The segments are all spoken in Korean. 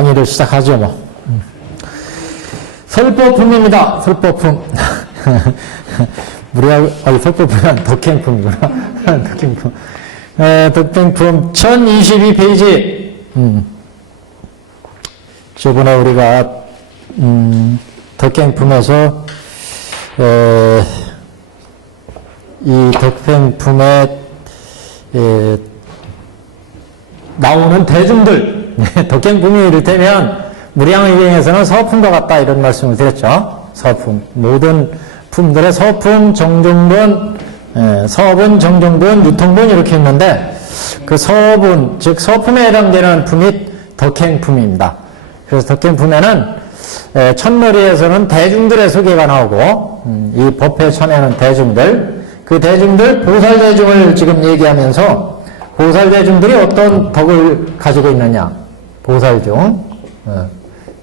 강의를 시작하죠, 뭐. 설법품입니다. 설법품. 설법품은 덕행품이구나. 덕행품. 덕행품 1022페이지. 저번에 우리가, 덕행품에서, 이 덕행품에, 나오는 대중들, 덕행품이 이를테면 무량의경에서는 서품과 같다 이런 말씀을 드렸죠. 서품, 모든 품들의 서품, 정종분, 서분, 정종분, 유통분 이렇게 있는데 그 서분, 즉 서품에 해당되는 품이 덕행품입니다. 그래서 덕행품에는 첫머리에서는 대중들의 소개가 나오고 이 법회 천에는 대중들, 그 대중들 보살대중을 지금 얘기하면서 보살대중들이 어떤 덕을 가지고 있느냐. 보살중.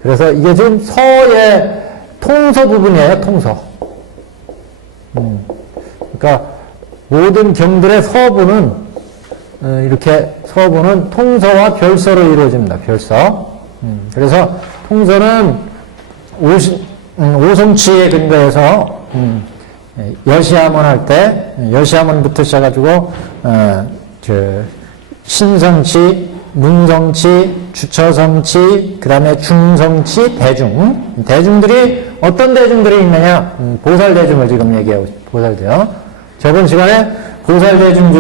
그래서 이게 지금 서의 통서 부분이에요. 통서. 그러니까 모든 경들의 서부는 이렇게 서부는 통서와 별서로 이루어집니다. 별서. 그래서 통서는 오송치에 근거해서 여시함원 할 때 여시함원부터 시작해가지고 신성치, 문성치, 주처성치, 그 다음에 중성치, 대중. 대중들이 어떤 대중들이 있느냐? 보살대중을 지금 얘기하고 있어요. 보살대중. 저번 시간에 보살대중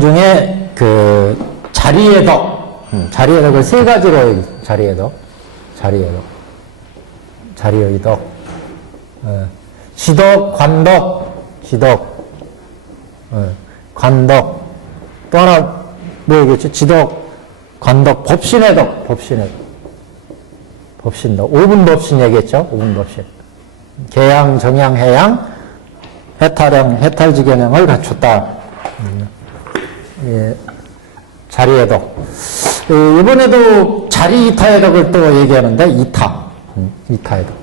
중에 그 자리의 덕, 자리의 덕을 세 가지로 자리의 덕, 자리의 덕, 지덕, 관덕, 관덕, 또 하나 뭐 얘기했지? 지덕, 관덕, 법신의 덕, 법신덕, 5분 법신 얘기했죠? 5분 법신. 계양, 정양, 해양, 해탈형, 해탈지견형을 갖췄다. 예, 자리의 덕. 이번에도 자리 이타의 덕을 또 얘기하는데, 이타의 덕.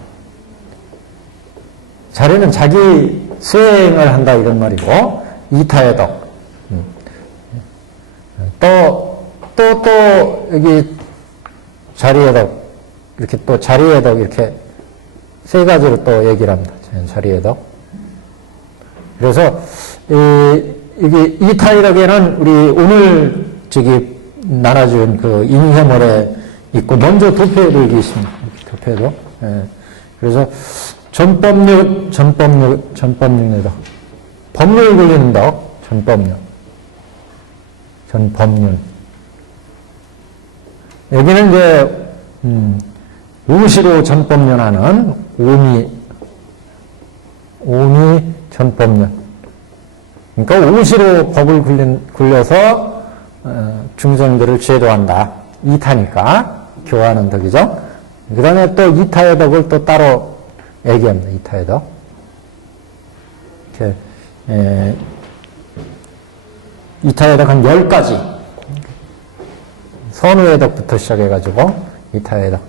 자리는 자기 수행을 한다 이런 말이고, 이타의 덕. 또, 여기, 자리의 덕. 이렇게 또 자리의 덕, 이렇게 세 가지로 또 얘기를 합니다. 자리의 덕. 그래서, 이게, 이타의 덕에는 우리 오늘 나눠준 그 인쇄물에 있고, 먼저 도표들이 있습니다. 도표도. 예. 그래서, 전법률 덕. 법률 굴리는 덕, 전법률. 여기는 이제, 우시로 전법륜하는 오미 전법륜. 그러니까 우시로 법을 굴려서, 중생들을 제도한다. 이타니까, 교화하는 덕이죠. 그 다음에 또 이타의 덕을 또 따로 얘기합니다. 이타의 덕. 이렇게, 이타의 덕 한 10가지. 선우의 덕부터 시작해가지고, 이타의 덕.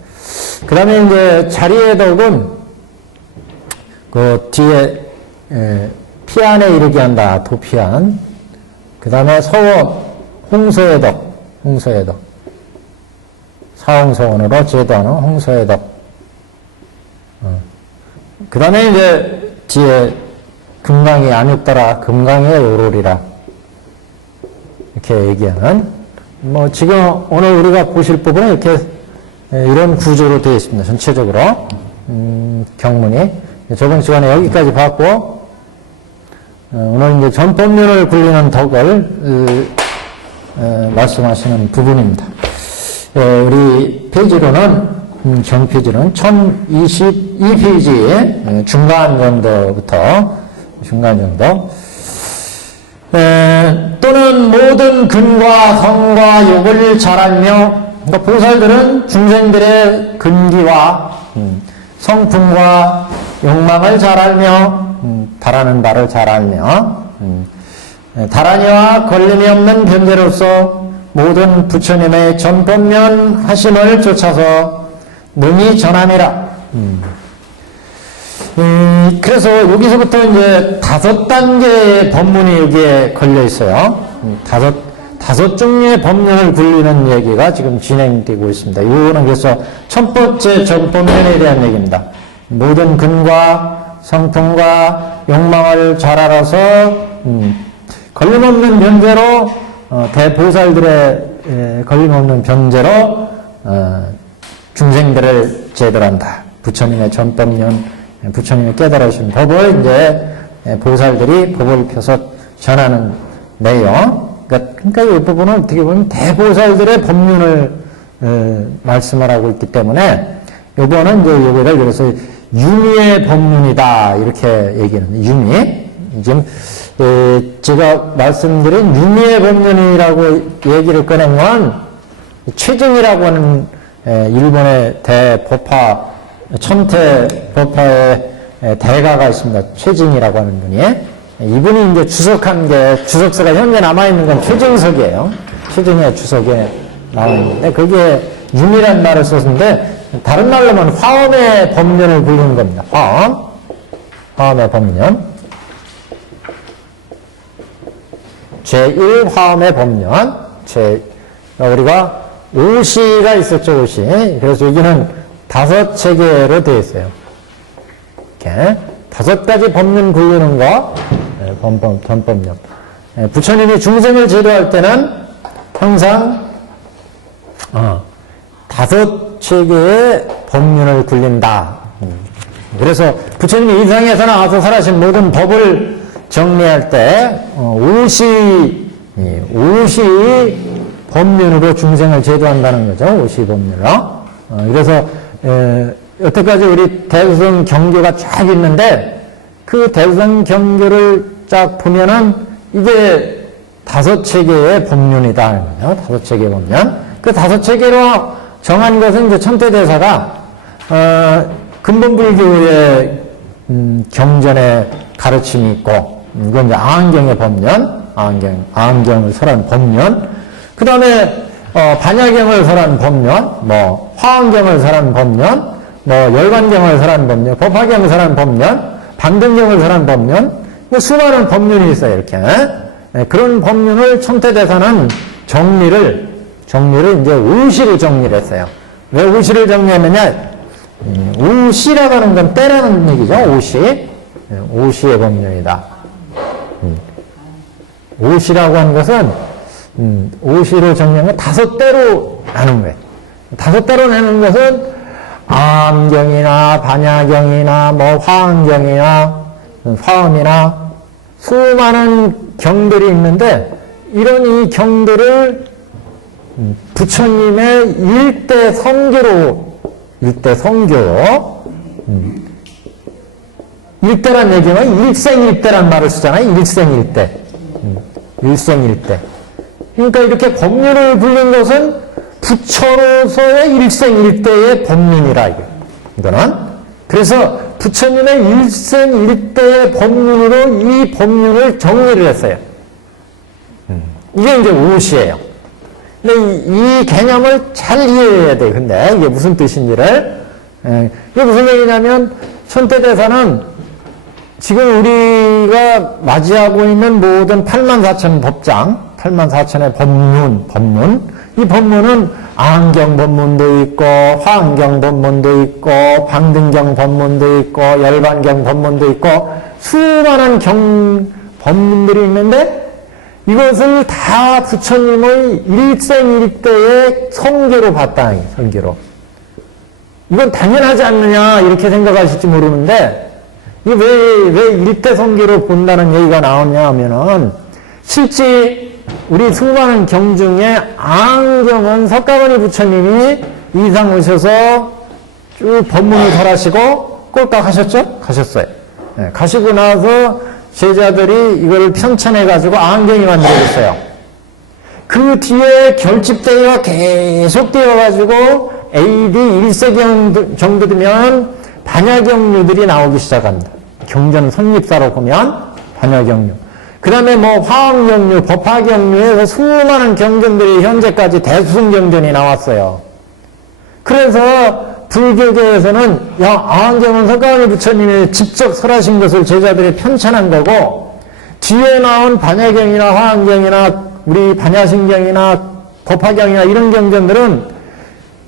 그 다음에 이제 자리의 덕은, 그 뒤에, 피안에 이르게 한다. 도피안. 그 다음에 서원, 홍서의 덕. 사홍서원으로 제도하는 홍서의 덕. 그 다음에 이제 뒤에 금강이 안육더라. 금강의 오롤이라. 이렇게 얘기하는, 뭐, 지금 오늘 우리가 보실 부분은 이렇게, 이런 구조로 되어 있습니다. 전체적으로. 경문이. 저번 시간에 여기까지 봤고, 오늘 이제 전법륜을 굴리는 덕을, 말씀하시는 부분입니다. 우리 페이지로는, 정페이지는 1022페이지, 중간 정도부터, 또는 모든 근과 성과 욕을 잘 알며, 그러니까 보살들은 중생들의 근기와 성품과 욕망을 잘 알며, 바라는 바를 잘 알며, 다라니와 걸림이 없는 변제로서 모든 부처님의 전법면 하심을 쫓아서 능히 전함이라. 그래서 여기서부터 이제 5단계의 법문이 여기에 걸려 있어요. 다섯 종류의 법륜을 굴리는 얘기가 지금 진행되고 있습니다. 이거는 그래서 첫 번째 전법륜에 대한 얘기입니다. 모든 근과 성품과 욕망을 잘 알아서 걸림없는 변제로 대보살들의 걸림없는 변제로 중생들을 제도한다. 부처님의 전법륜, 부처님의 깨달으신 법을 이제 보살들이 법을 펴서 전하는 내용. 그러니까 이 부분은 어떻게 보면 대보살들의 법륜을 말씀을 하고 있기 때문에 이거는 이제 이거를 그래서 유미의 법륜이다 이렇게 얘기하는 유미. 지금 제가 말씀드린 유미의 법륜이라고 얘기를 꺼낸 건 최증이라고 하는 일본의 대법화 천태 법화의 대가가 있습니다. 최증이라고 하는 분이. 이분이 이제 주석한 게, 주석서가 현재 남아있는 건 최증석이에요. 최증의 주석에 나와있는데, 거기에 유미란 말을 썼는데, 다른 말로 하면 화엄의 법륜을 부르는 겁니다. 화엄의 법륜. 제1 화엄의 법륜. 우리가 오시가 있었죠, 오시. 그래서 여기는 5체계로 되어 있어요. 이렇게. 5가지 법륜 굴리는 거, 전법륜. 부처님이 중생을 제도할 때는 항상 5체계의 법륜을 굴린다. 그래서 부처님이 이 세상에서 나와서 살아신 모든 법을 정리할 때 오시 법륜으로 중생을 제도한다는 거죠. 오시 법륜으로. 그래서 여태까지 우리 대승 경교가 쫙 있는데 그 대승 경교를 쫙 보면은 이게 5체계의 법륜이다. 5체계 법륜. 그 5체계로 정한 것은 이제 천태대사가 근본불교의 경전의 가르침이 있고 이건 이제 아한경의 법륜, 아한경을 설한 법륜. 그 다음에 반야경을 설한 법륜, 화엄경을 설한 법륜. 열반경을 설한 법륜, 법화경을 설한 법륜, 방등경을 설한 법륜, 수많은 법륜이 있어요, 이렇게. 그런 법륜을 천태대사는 정리를 이제 오시로 정리를 했어요. 왜 오시를 정리하느냐? 오시라고 하는 건 때라는 얘기죠, 오시. 오시의 법륜이다. 오시라고 하는 것은, 오시로 정리하면 5대로 나눈 거예요. 5대로 나눈 것은 암경이나 반야경이나 화엄경이나 화엄이나 수많은 경들이 있는데 이런 이 경들을 부처님의 일대 선교로 일대란 얘기는 일생일대란 말을 쓰잖아요. 일생일대. 그러니까 이렇게 법륜을 불린 것은 부처로서의 일생일대의 법륜이라 이거는. 그래서 부처님의 일생일대의 법륜으로 이 법륜을 정리를 했어요. 이게 이제 오시예요. 근데 이 개념을 잘 이해해야 돼. 근데 이게 무슨 뜻인지를. 이게 무슨 얘기냐면 천태대사는 지금 우리가 맞이하고 있는 모든 84,000 법장, 84,000의 법문, 이 법문은 아한경 법문도 있고 화엄경 법문도 있고 방등경 법문도 있고 열반경 법문도 있고 수많은 법문들이 있는데 이것을 다 부처님의 일생일대의 선계로 봤다. 선계로. 이건 당연하지 않느냐 이렇게 생각하실지 모르는데 이게 왜 일대 선계로 본다는 얘기가 나오냐 하면은 실제 우리 수많은 경 중에 아한경은 석가모니 부처님이 이상 오셔서 쭉 법문을 설하시고 꼴딱 하셨죠? 가셨어요. 네, 가시고 나서 제자들이 이걸 편찬해가지고 아한경이 만들어졌어요. 그 뒤에 결집대회가 계속 되어가지고 AD 1세기 정도 되면 반야경류들이 나오기 시작합니다. 경전 선립사로 보면 반야경류. 그 다음에 화엄경류, 법화경류에서 수많은 경전들이 현재까지 대수승경전이 나왔어요. 그래서 불교계에서는 아한경은 석가모니 부처님이 직접 설하신 것을 제자들이 편찬한 거고 뒤에 나온 반야경이나 화엄경이나 우리 반야신경이나 법화경이나 이런 경전들은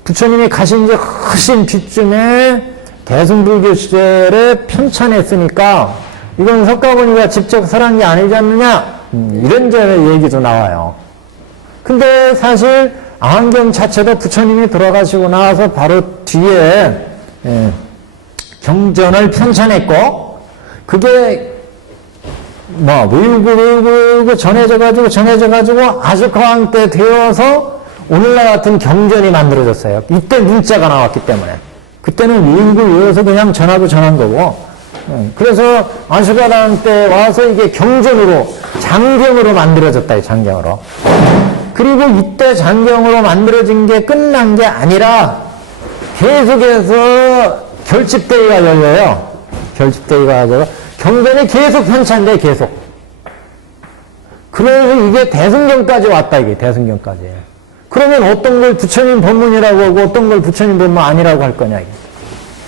부처님이 가신 지 훨씬 뒤쯤에 대승불교 시절에 편찬했으니까 이건 석가모니가 직접 설한 게 아니지 않느냐, 이런 얘기도 나와요. 근데 사실 아한경 자체도 부처님이 돌아가시고 나서 바로 뒤에 경전을 편찬했고, 그게 외우고 전해져가지고 아주커왕 때 되어서 오늘날 같은 경전이 만들어졌어요. 이때 문자가 나왔기 때문에. 그때는 외워서 그냥 전하고 전한 거고, 그래서 아주커왕 때 와서 이게 경전으로, 장경으로 만들어졌다, 장경으로. 그리고 이때 장경으로 만들어진 게 끝난 게 아니라 계속해서 결집대회가 열려요. 결집대회가 열려 경전이 계속 편찬돼, 계속. 그래서 이게 대승경까지 왔다, 이게 대승경까지. 그러면 어떤 걸 부처님 법문이라고 하고 어떤 걸 부처님 법문 아니라고 할 거냐, 이게.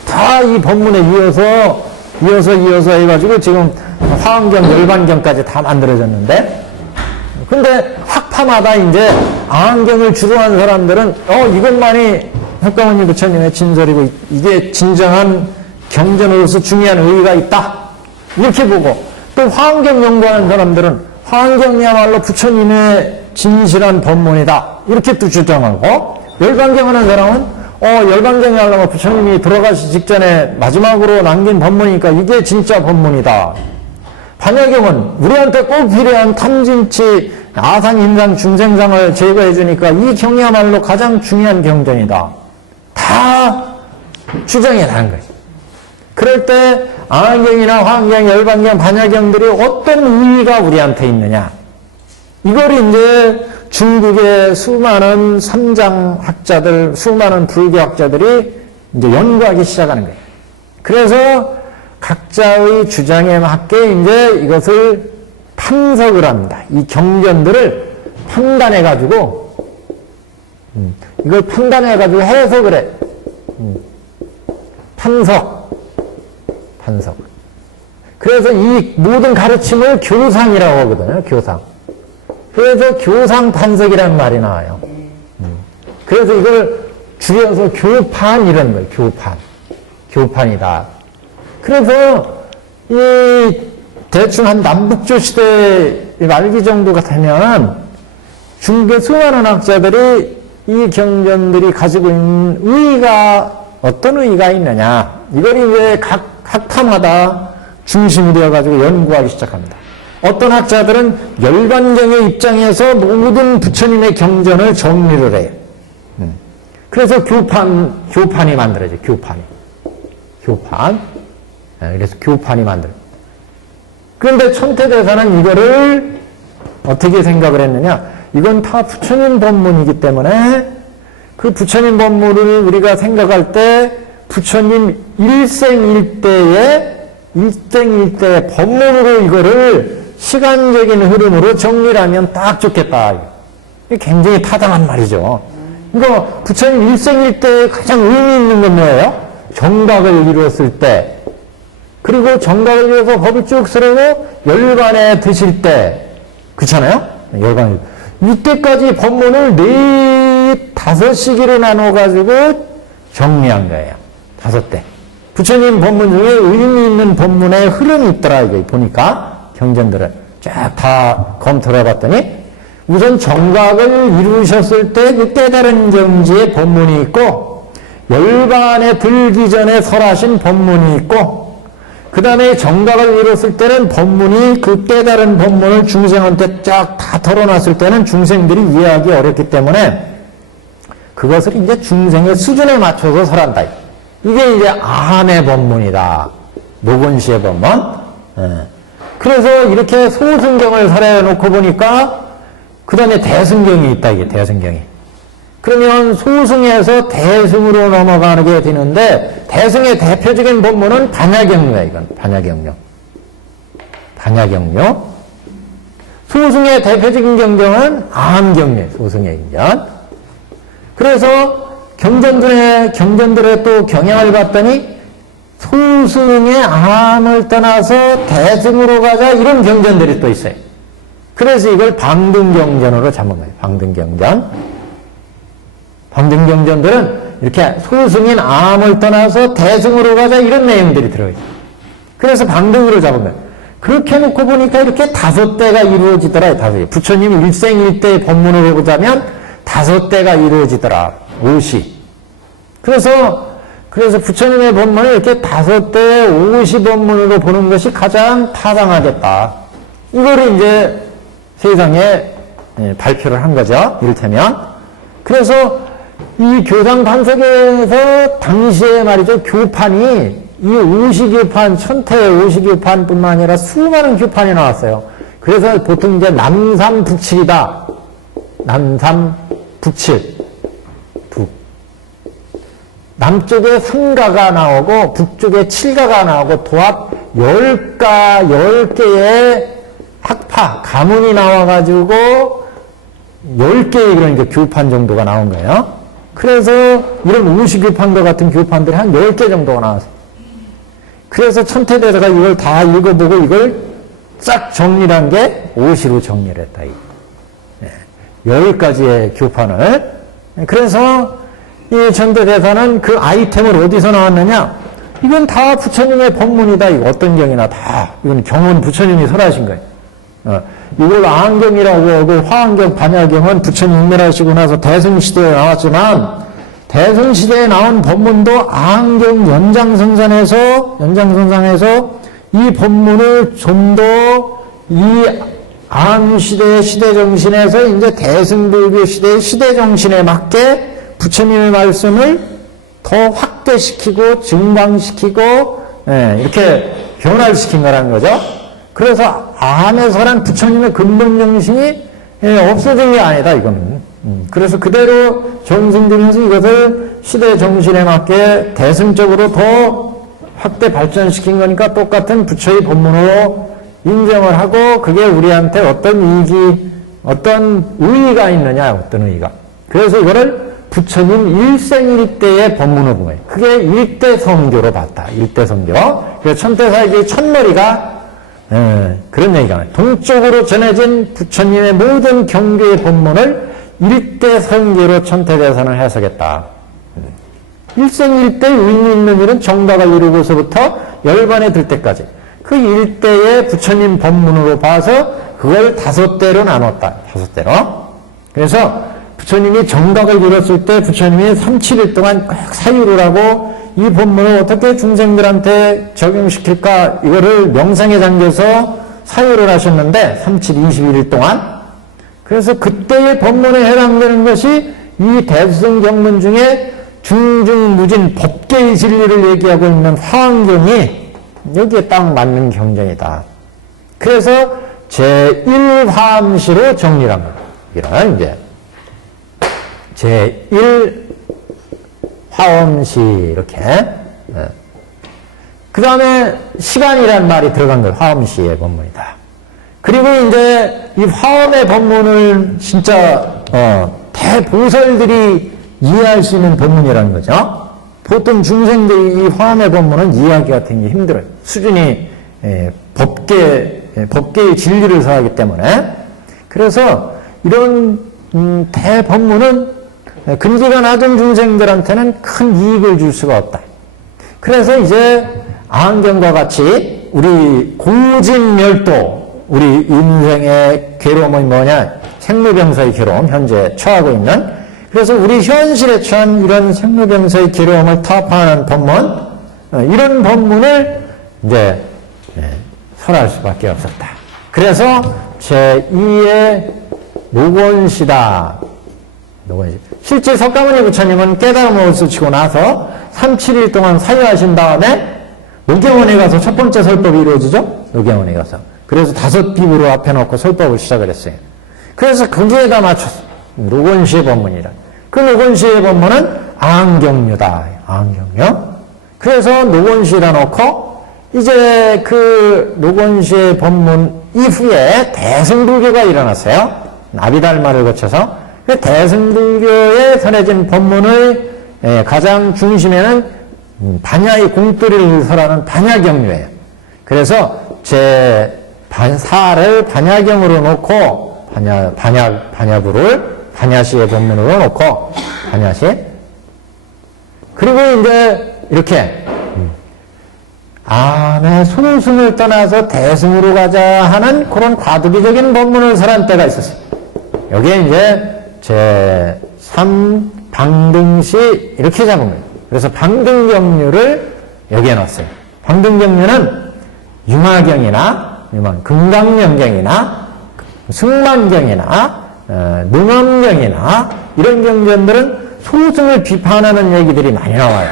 다 이 법문에 이어서 해가지고 지금 화엄경, 열반경까지 다 만들어졌는데, 근데 학파마다 이제 아한경을 주도한 사람들은 이것만이 석가모니 부처님의 진설이고 이게 진정한 경전으로서 중요한 의의가 있다, 이렇게 보고, 또 화엄경 연구하는 사람들은 화엄경이야말로 부처님의 진실한 법문이다, 이렇게 또 주장하고, 열반경하는 사람은 열반경이야말로 부처님이 돌아가시 직전에 마지막으로 남긴 법문이니까 이게 진짜 법문이다. 반야경은 우리한테 꼭 필요한 탐진치, 아상, 임상, 중생상을 제거해 주니까 이 경이야말로 가장 중요한 경전이다. 다 주장해 나는 거지. 그럴 때 아한경이나 화엄경, 열반경, 반야경들이 어떤 의미가 우리한테 있느냐, 이걸 이제 중국의 수많은 삼장학자들, 수많은 불교학자들이 이제 연구하기 시작하는 거예요. 그래서 각자의 주장에 맞게 이제 이것을 판석을 합니다. 이 경전들을 판단해가지고, 이걸 판단해가지고 해석을 해. 판석. 그래서 이 모든 가르침을 교상이라고 하거든요, 교상. 그래서 교상 판석이라는 말이 나와요. 그래서 이걸 줄여서 교판 이런 거예요, 교판. 교판이다. 그래서 이 대충 한 남북조 시대 말기 정도가 되면 중국의 수많은 학자들이 이 경전들이 가지고 있는 의의가 어떤 의의가 있느냐, 이걸 이제 각 학파마다 중심이 되어가지고 연구하기 시작합니다. 어떤 학자들은 열반경의 입장에서 모든 부처님의 경전을 정리를 해요. 그래서 교판이 만들어져요. 교판. 그래서 교판이 만들어요. 그런데 천태대사는 이거를 어떻게 생각을 했느냐, 이건 다 부처님 법문이기 때문에 그 부처님 법문을 우리가 생각할 때 부처님 일생일대의 법문으로 이거를 시간적인 흐름으로 정리를 하면 딱 좋겠다. 이게 굉장히 타당한 말이죠. 이거 부처님 일생일대에 가장 의미 있는 건 뭐예요? 정각을 이루었을 때, 그리고 정각을 이루어서 법을 쭉 쓰려고 열반에 드실 때, 그렇잖아요? 열반에. 이때까지 법문을 5시기로 나눠가지고 정리한 거예요. 5대. 부처님 법문 중에 의미 있는 법문의 흐름이 있더라, 이게 보니까. 경전들을 쫙 다 검토를 해봤더니, 우선 정각을 이루셨을 때 그 깨달은 경지의 법문이 있고, 열반에 들기 전에 설하신 법문이 있고, 그 다음에 정각을 이뤘을 때는 법문이 그 깨달은 법문을 중생한테 쫙 다 털어놨을 때는 중생들이 이해하기 어렵기 때문에 그것을 이제 중생의 수준에 맞춰서 설한다. 이게 이제 아한의 법문이다. 노건시의 법문. 그래서 이렇게 소승경을 설해놓고 보니까 그 다음에 대승경이 있다, 이게 대승경이. 그러면 소승에서 대승으로 넘어가게 되는데, 대승의 대표적인 법문은 반야경류야, 이건. 반야경류. 소승의 대표적인 경전은 아한경류, 소승의 경전. 그래서 경전들의 또 경향을 봤더니, 소승의 아함을 떠나서 대승으로 가자, 이런 경전들이 또 있어요. 그래서 이걸 방등경전으로 잡은 거예요. 방등경전. 방등경전들은 이렇게 소승인 암을 떠나서 대승으로 가자 이런 내용들이 들어있어요. 그래서 방등으로 잡은 거예요. 그렇게 놓고 보니까 이렇게 5대가 이루어지더라. 5대. 부처님이 일생일대의 법문으로 보자면 5대가 이루어지더라. 옷이. 그래서 부처님의 법문을 이렇게 5대의 옷이 법문으로 보는 것이 가장 타당하겠다. 이거를 이제 세상에 발표를 한 거죠. 이를테면. 그래서 이 교상 판석에서 당시에 말이죠. 교판이 이 오시교판, 천태의 오시교판 뿐만 아니라 수많은 교판이 나왔어요. 그래서 보통 이제 남삼북칠이다. 남삼북칠. 남쪽에 삼가가 나오고 북쪽에 칠가가 나오고 도합 10개의 학파, 가문이 나와가지고 10개의 그러니까 교판 정도가 나온 거예요. 그래서 이런 오시교판과 같은 교판들이 한 10개 정도가 나왔어요. 그래서 천태대사가 이걸 다 읽어보고 이걸 싹 정리한 게 오시로 정리를 했다. 10가지의 교판을. 그래서 이 천태대사는 그 아이템을 어디서 나왔느냐? 이건 다 부처님의 법문이다. 이거 어떤 경이나 다. 이건 경은 부처님이 설하신 거예요. 이걸 아한경이라고 하고 화한경, 반야경은 부처님 인멸하시고 나서 대승시대에 나왔지만 대승시대에 나온 법문도 아한경 연장선상에서 이 법문을 좀 더 이 아한시대의 시대정신에서 이제 대승불교 시대의 시대정신에 맞게 부처님의 말씀을 더 확대시키고 증강시키고 이렇게 변화시킨 거라는 거죠. 그래서 암에서란 부처님의 근본정신이 없어진 게 아니다 이거는. 그래서 그대로 전승되면서 이것을 시대정신에 맞게 대승적으로 더 확대 발전시킨 거니까 똑같은 부처의 법문으로 인정을 하고 그게 우리한테 어떤 이익이 어떤 의의가 있느냐 어떤 의의가. 그래서 이거를 부처님 일생일대의 법문으로 본 거예요. 그게 일대성교로 봤다. 일대성교. 그래서 천태사의 첫머리가 그런 얘기가 나요. 동쪽으로 전해진 부처님의 모든 경계의 법문을 일대성교로 천태대사는 해석했다. 일생일대 의미 있는 일은 정각을 이루고서부터 열반에 들 때까지 그 일대의 부처님 법문으로 봐서 그걸 5대로 나눴다. 5대로. 그래서 부처님이 정각을 이뤘을 때 부처님이 37일 동안 꼭 사유를 하고 이 법문을 어떻게 중생들한테 적용시킬까 이거를 명상에 잠겨서 사유를 하셨는데 21일 동안. 그래서 그때의 법문에 해당되는 것이 이 대승경문 중에 중중무진 법계의 진리를 얘기하고 있는 화엄경이 여기에 딱 맞는 경전이다. 그래서 제1화엄시로 정리를 한 거예요. 이런 이제 제1화엄시 이렇게. 그 다음에 시간이란 말이 들어간 거예요. 화엄시의 법문이다. 그리고 이제 이 화엄의 법문을 진짜 대보살들이 이해할 수 있는 법문이라는 거죠. 보통 중생들이 이 화엄의 법문은 이해하기가 되게 힘들어요. 수준이 법계의 진리를 설하기 때문에. 그래서 이런 대법문은 근기가 낮은 중생들한테는 큰 이익을 줄 수가 없다. 그래서 이제 아한경과 같이 우리 고진멸도, 우리 인생의 괴로움은 뭐냐? 생로병사의 괴로움, 현재 처하고 있는. 그래서 우리 현실에 처한 이런 생로병사의 괴로움을 타파하는 법문, 이런 법문을 이제 설할 수밖에 없었다. 그래서 제2의 노건시다. 실제 석가모니 부처님은 깨달음을 스치고 나서 37일 동안 사유하신 다음에 노경원에 가서 첫 번째 설법이 이루어지죠? 노경원에 가서. 그래서 5비부로 앞에 놓고 설법을 시작을 했어요. 그래서 거기에다 맞췄어. 노건시의 법문이라. 그 노건시의 법문은 아한경류다. 아한경류. 그래서 노건시라 놓고 이제 그 노건시의 법문 이후에 대승불교가 일어났어요. 나비달마를 거쳐서. 그 대승불교에 전해진 법문을 가장 중심에는 반야의 공돌이를 설하는 반야경류예요. 그래서 사를 반야경으로 놓고, 반야부를 반야시의 본문으로 놓고, 반야시. 그리고 이제 이렇게, 내 소승을 떠나서 대승으로 가자 하는 그런 과도기적인 본문을 설한 때가 있었어요. 여기에 이제 제3 방등시 이렇게 잡은 거예요. 그래서 방등경류를 여기에 넣었어요. 방등경류는 융화경이나 금강명경이나 승만경이나 능엄경이나 이런 경전들은 소승을 비판하는 얘기들이 많이 나와요.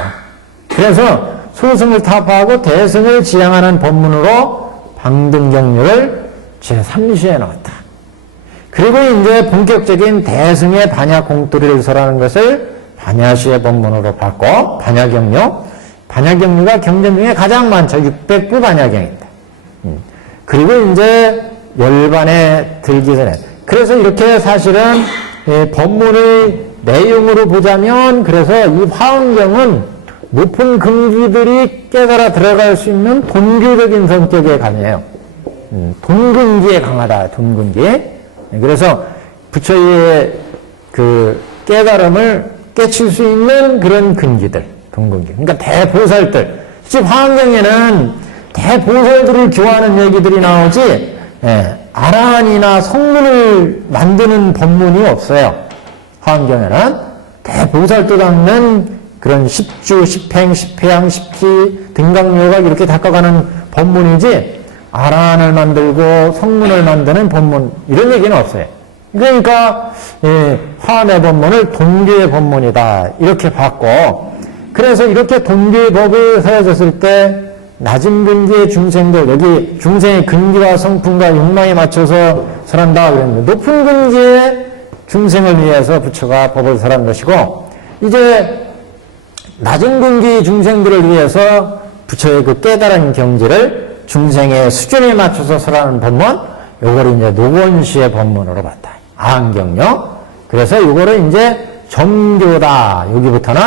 그래서 소승을 타파하고 대승을 지향하는 본문으로 방등경류를 제3시에 넣었다. 그리고 이제 본격적인 대승의 반야공돌이를 설하는 것을 반야시의 본문으로 받고 반야경류가 경전 중에 가장 많죠. 600부 반야경입니다. 그리고 이제 열반에 들기 전에 그래서 이렇게 사실은 본문의 내용으로 보자면 그래서 이 화엄경은 높은 근기들이 깨달아 들어갈 수 있는 돈교적인 성격의 강이에요. 돈근기에 강하다. 돈근기. 그래서 부처의 그 깨달음을 깨칠 수 있는 그런 근기들, 돈근기. 그러니까 대보살들. 즉 화엄경에는 대보살들을 교화하는 얘기들이 나오지 아라한이나 성문을 만드는 법문이 없어요. 화엄경에는 대보살도 닦는 그런 십주, 십행, 십회양, 십기, 등강묘각 이렇게 닦아가는 법문이지 아라한을 만들고 성문을 만드는 법문 이런 얘기는 없어요. 그러니까 화엄의 법문을 돈교의 법문이다 이렇게 봤고 그래서 이렇게 돈교의 법을 세워졌을 때 낮은 근기의 중생들 여기 중생의 근기와 성품과 욕망에 맞춰서 설한다 그랬는데 높은 근기의 중생을 위해서 부처가 법을 설한 것이고 이제 낮은 근기 중생들을 위해서 부처의 그 깨달은 경지를 중생의 수준에 맞춰서 설하는 법문, 요거를 이제 노건시의 법문으로 봤다. 아한경요. 그래서 요거를 이제 점교다. 여기부터는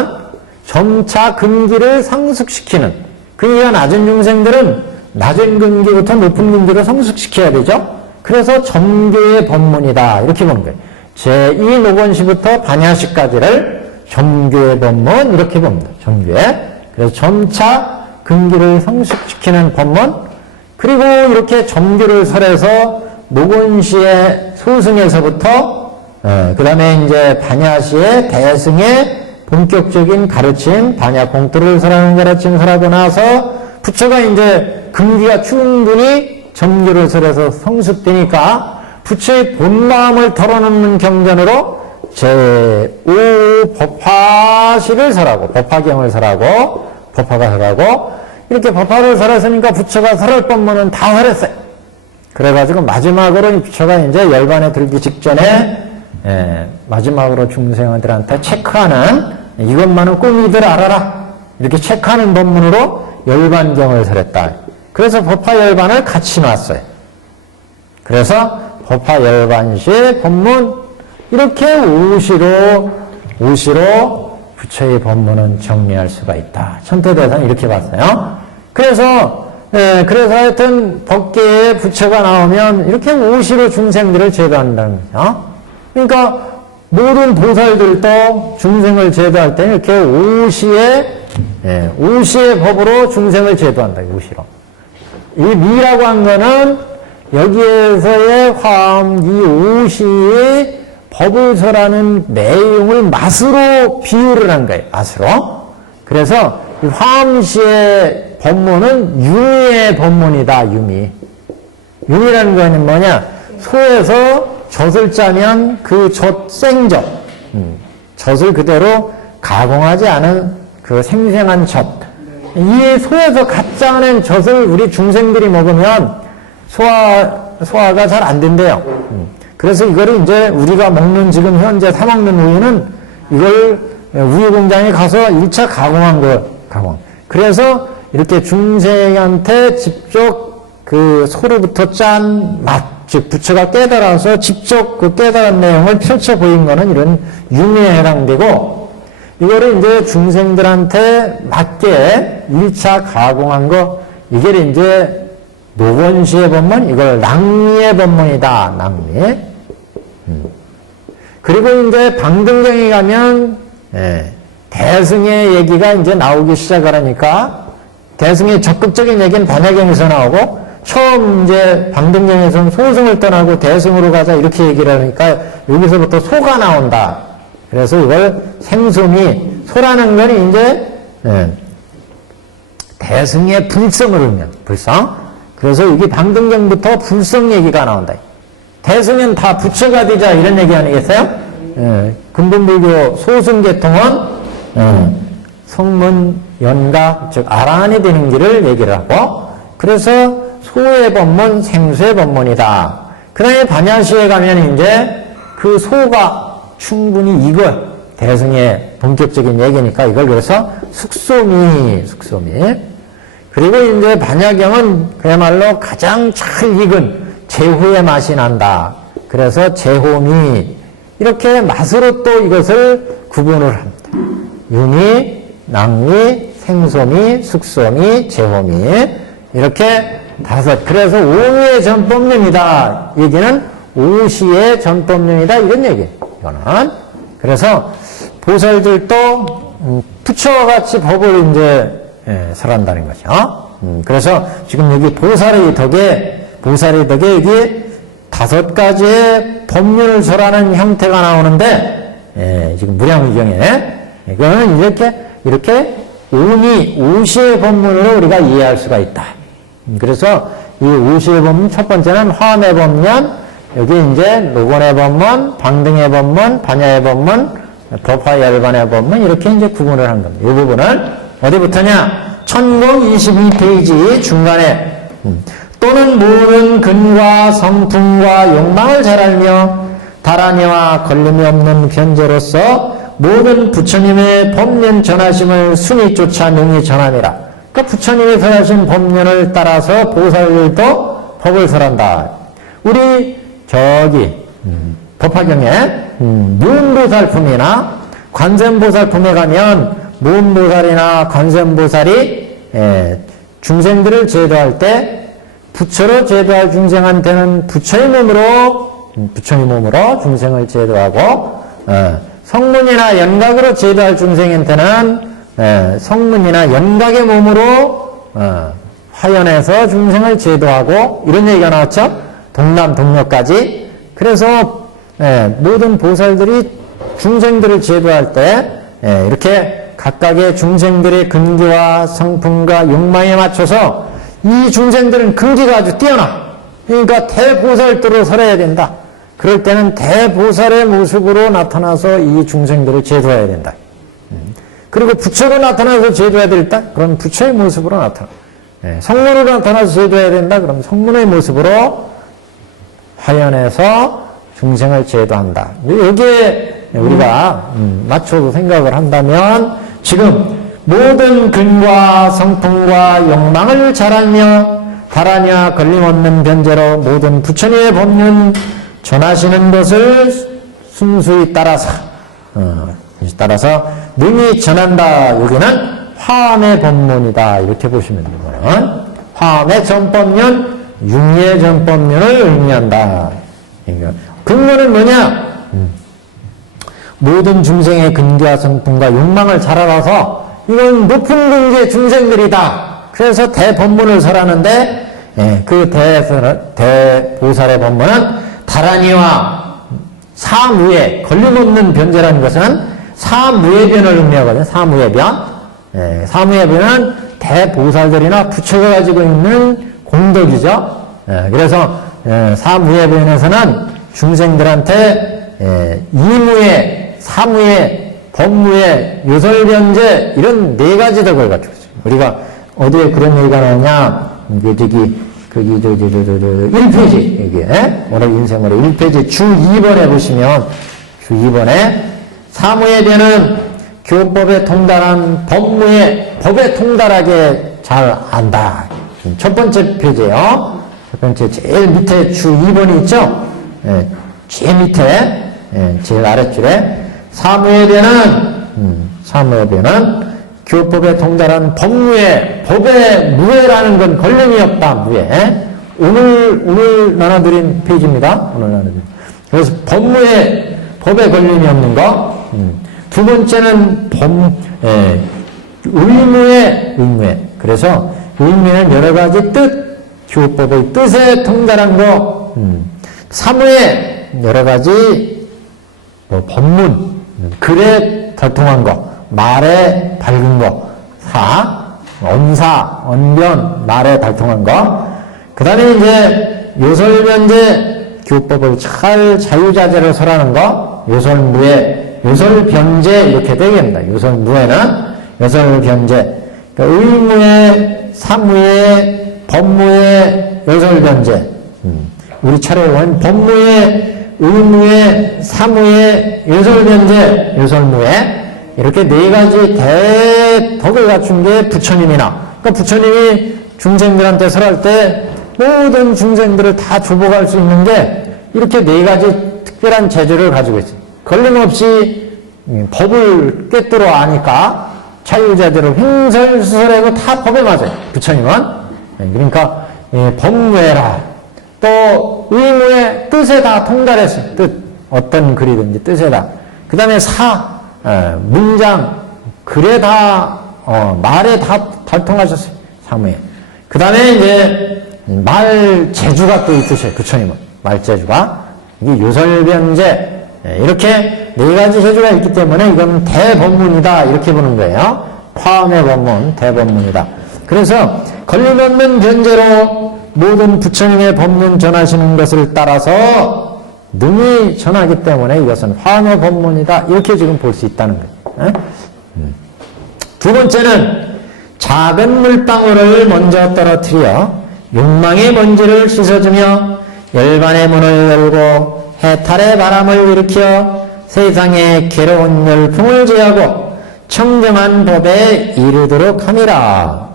점차 근기를 성숙시키는. 근기가 낮은 중생들은 낮은 근기부터 높은 근기로 성숙시켜야 되죠. 그래서 점교의 법문이다. 이렇게 보는 거예요. 제2 노건시부터 반야시까지를 점교의 법문 이렇게 봅니다. 점교의. 그래서 점차 근기를 성숙시키는 법문 그리고 이렇게 점교를 설해서 노건시의 소승에서부터 그 다음에 이제 반야시의 대승의 본격적인 가르침 반야 공투를 설하는 가르침 설하고 나서 부처가 이제 근기가 충분히 점교를 설해서 성숙되니까 부처의 본마음을 털어놓는 경전으로 제5 법화시를 설하고 법화경을 설하고 법화가 설하고 이렇게 법화를 설했으니까 부처가 설할 법문은 다 설했어요. 그래가지고 마지막으로 부처가 이제 열반에 들기 직전에 마지막으로 중생들한테 체크하는 이것만은 꼭 니들 알아라 이렇게 체크하는 법문으로 열반경을 설했다. 그래서 법화 열반을 같이 놨어요. 그래서 법화 열반시 법문 이렇게 오시로 부처의 법문은 정리할 수가 있다. 천태대사는 이렇게 봤어요. 그래서 하여튼 법계에 부처가 나오면 이렇게 오시로 중생들을 제도한다는 거죠. 그러니까 모든 보살들도 중생을 제도할 때 이렇게 오시의 법으로 중생을 제도한다. 오시로. 이 미라고 한 거는 여기에서의 화엄 이 오시의 법을 설하는 내용을 맛으로 비유를 한 거예요. 맛으로. 그래서 이 화엄시의 법문은 유미의 법문이다. 유미. 유미라는 거는 뭐냐? 소에서 젖을 짜면 그 젖 생젖. 젖을 그대로 가공하지 않은 그 생생한 젖. 이 소에서 갓 짜낸 젖을 우리 중생들이 먹으면 소화가 잘 안 된대요. 그래서 이거를 이제 우리가 먹는 지금 현재 사 먹는 우유는 이걸 우유 공장에 가서 1차 가공한 거, 가공. 그래서 이렇게 중생한테 직접 그 소로부터 짠 맛, 즉 부처가 깨달아서 직접 그 깨달은 내용을 펼쳐 보인 거는 이런 유미에 해당되고 이거를 이제 중생들한테 맞게 1차 가공한 거, 이게 이제 노건시의 법문, 이걸 낭미의 법문이다. 낭미. 그리고 이제 방등경에 가면 대승의 얘기가 이제 나오기 시작하니까 대승의 적극적인 얘기는 반야경에서 나오고 처음 이제 방등경에서는 소승을 떠나고 대승으로 가자 이렇게 얘기를 하니까 여기서부터 소가 나온다. 그래서 이걸 생소미, 소라는 건 이제 대승의 불성을 의미한 불성. 그래서 여기 방등경부터 불성 얘기가 나온다. 대승은 다 부처가 되자 이런 얘기 아니겠어요? 근본불교 소승계통은 성문, 연각, 즉 아란이 되는 길을 얘기를 하고 그래서 소의 법문, 생수의 법문이다. 그 다음에 반야시에 가면 이제 그 소가 충분히 이걸 대승의 본격적인 얘기니까 이걸 그래서 숙소미. 그리고 이제 반야경은 그야말로 가장 잘 익은 제호의 맛이 난다. 그래서 제호미. 이렇게 맛으로 또 이것을 구분을 합니다. 유미, 낭미, 생소미, 숙소미, 제호미. 이렇게 다섯. 그래서 오미의 전법륜이다. 얘기는 오시의 전법륜이다. 이런 얘기. 이거는. 그래서 보살들도 부처와 같이 법을 이제 설한다는 거죠. 그래서 지금 여기 보살의 덕에 여기 5가지의 법륜을 설하는 형태가 나오는데, 지금 무량의경에, 이거는 이렇게 오시의 법문으로 우리가 이해할 수가 있다. 그래서 이 오시의 법문, 첫 번째는 화엄의 법륜, 여기 이제 노건의 법문, 방등의 법문, 반야의 법문, 법화열반의 법문, 이렇게 이제 구분을 한 겁니다. 이 부분은 어디부터냐? 1022페이지 중간에, 또는 모든 근과 성품과 욕망을 잘 알며 다라니와 걸림이 없는 변제로서 모든 부처님의 법륜 전하심을 순위 쫓아 능히 전함이라. 그러니까 부처님이 설하신 법륜을 따라서 보살들도 법을 설한다. 우리 저기 법화경에 무음보살품이나 관세음보살품에 가면 무음보살이나 관세음보살이 중생들을 제도할 때 부처로 제도할 중생한테는 부처의 몸으로 중생을 제도하고 성문이나 연각으로 제도할 중생한테는 성문이나 연각의 몸으로 화연해서 중생을 제도하고 이런 얘기가 나왔죠. 동남 동력까지. 그래서 모든 보살들이 중생들을 제도할 때 이렇게 각각의 중생들의 근기와 성품과 욕망에 맞춰서 이 중생들은 근기가 아주 뛰어나. 그러니까 대보살들을 설해야 된다. 그럴 때는 대보살의 모습으로 나타나서 이 중생들을 제도해야 된다. 그리고 부처로 나타나서 제도해야 된다. 그럼 부처의 모습으로 나타나. 성문으로 나타나서 제도해야 된다. 그럼 성문의 모습으로 화연해서 중생을 제도한다. 여기에 우리가 맞춰서 생각을 한다면 지금 모든 근과 성품과 욕망을 잘 알며 다라냐 걸림없는 변제로 모든 부처님의 법륜 전하시는 것을 순수히 따라서 능히 전한다. 여기는 화엄의 법문이다. 이렇게 보시면 되고요. 화엄의 전법륜, 융의 전법륜을 의미한다. 근거는 뭐냐? 모든 중생의 근기와 성품과 욕망을 잘 알아서 이건 높은 근기의 중생들이다. 그래서 대법문을 설하는데 그 대보살의 법문은 다라니와 사무예, 걸림없는 변제라는 것은 사무예변을 의미하거든요. 사무예변. 사무예변은 대보살들이나 부처가 가지고 있는 공덕이죠. 그래서 사무예변에서는 중생들한테 이무예, 사무예, 법무예, 요설변제 이런 4가지 덕을 갖추고 있어요. 우리가 어디에 그런 얘기가 나오냐? 거기 1페이지 여기 오늘 인생으로 1페이지 주 2번에 보시면 주 2번에 사무예변은 교법에 통달한 법에 통달하게 잘 안다. 첫 번째 페이지예요. 첫 번째 제일 밑에 주 2번이 있죠? 제일 밑에 제일 아랫줄에 사무예변은 교법에 통달한 법무에, 법에 무해라는 건 걸림이 없다, 무해. 오늘 나눠드린 페이지입니다. 오늘 나눠드린. 그래서 법무에, 법에 걸림이 없는 거. 두 번째는 의무에. 그래서 의무에는 여러 가지 뜻, 교법의 뜻에 통달한 거. 사무에 여러 가지 법문, 글에 달통한 거, 말에 밝은 거, 언사, 언변, 말에 달통한 거. 그 다음에 이제 요설변제, 교법을 잘 자유자재로 설하는 거, 요설무예, 요설변제 이렇게 되겠습니다. 요설무예는 요설변제. 그러니까 의무에, 사무에, 법무에, 요설변제. 우리 차례에 보면 법무에, 의무에, 사무에, 요설변제, 요설무에 이렇게 네 가지 대덕을 갖춘 게 부처님이나, 그러니까 부처님이 중생들한테 설할 때 모든 중생들을 다 조복할 수 있는 게 이렇게 네 가지 특별한 재주를 가지고 있어요. 걸림없이 법을 꿰뚫어 아니까 자유자재로 횡설수설하고 다 법에 맞아요. 부처님은. 그러니까 법무에라. 또 의무의 뜻에 다 통달했어요. 뜻. 어떤 글이든지 뜻에 다. 그 다음에 문장, 글에 다, 말에 다 달통하셨어요. 사무에. 그 다음에 이제 말 재주가 또 있으셔요. 부처님은. 말 재주가. 이게 요설변제. 이렇게 네 가지 재주가 있기 때문에 이건 대법문이다. 이렇게 보는 거예요. 화엄의 법문, 대법문이다. 그래서 걸림없는 변제로 모든 부처님의 법문 전하시는 것을 따라서 능히 전하기 때문에 이것은 화엄의 법문이다. 이렇게 지금 볼 수 있다는 거예요. 두 번째는 작은 물방울을 먼저 떨어뜨려 욕망의 먼지를 씻어주며 열반의 문을 열고 해탈의 바람을 일으켜 세상에 괴로운 열풍을 제하고 청정한 법에 이르도록 함이라.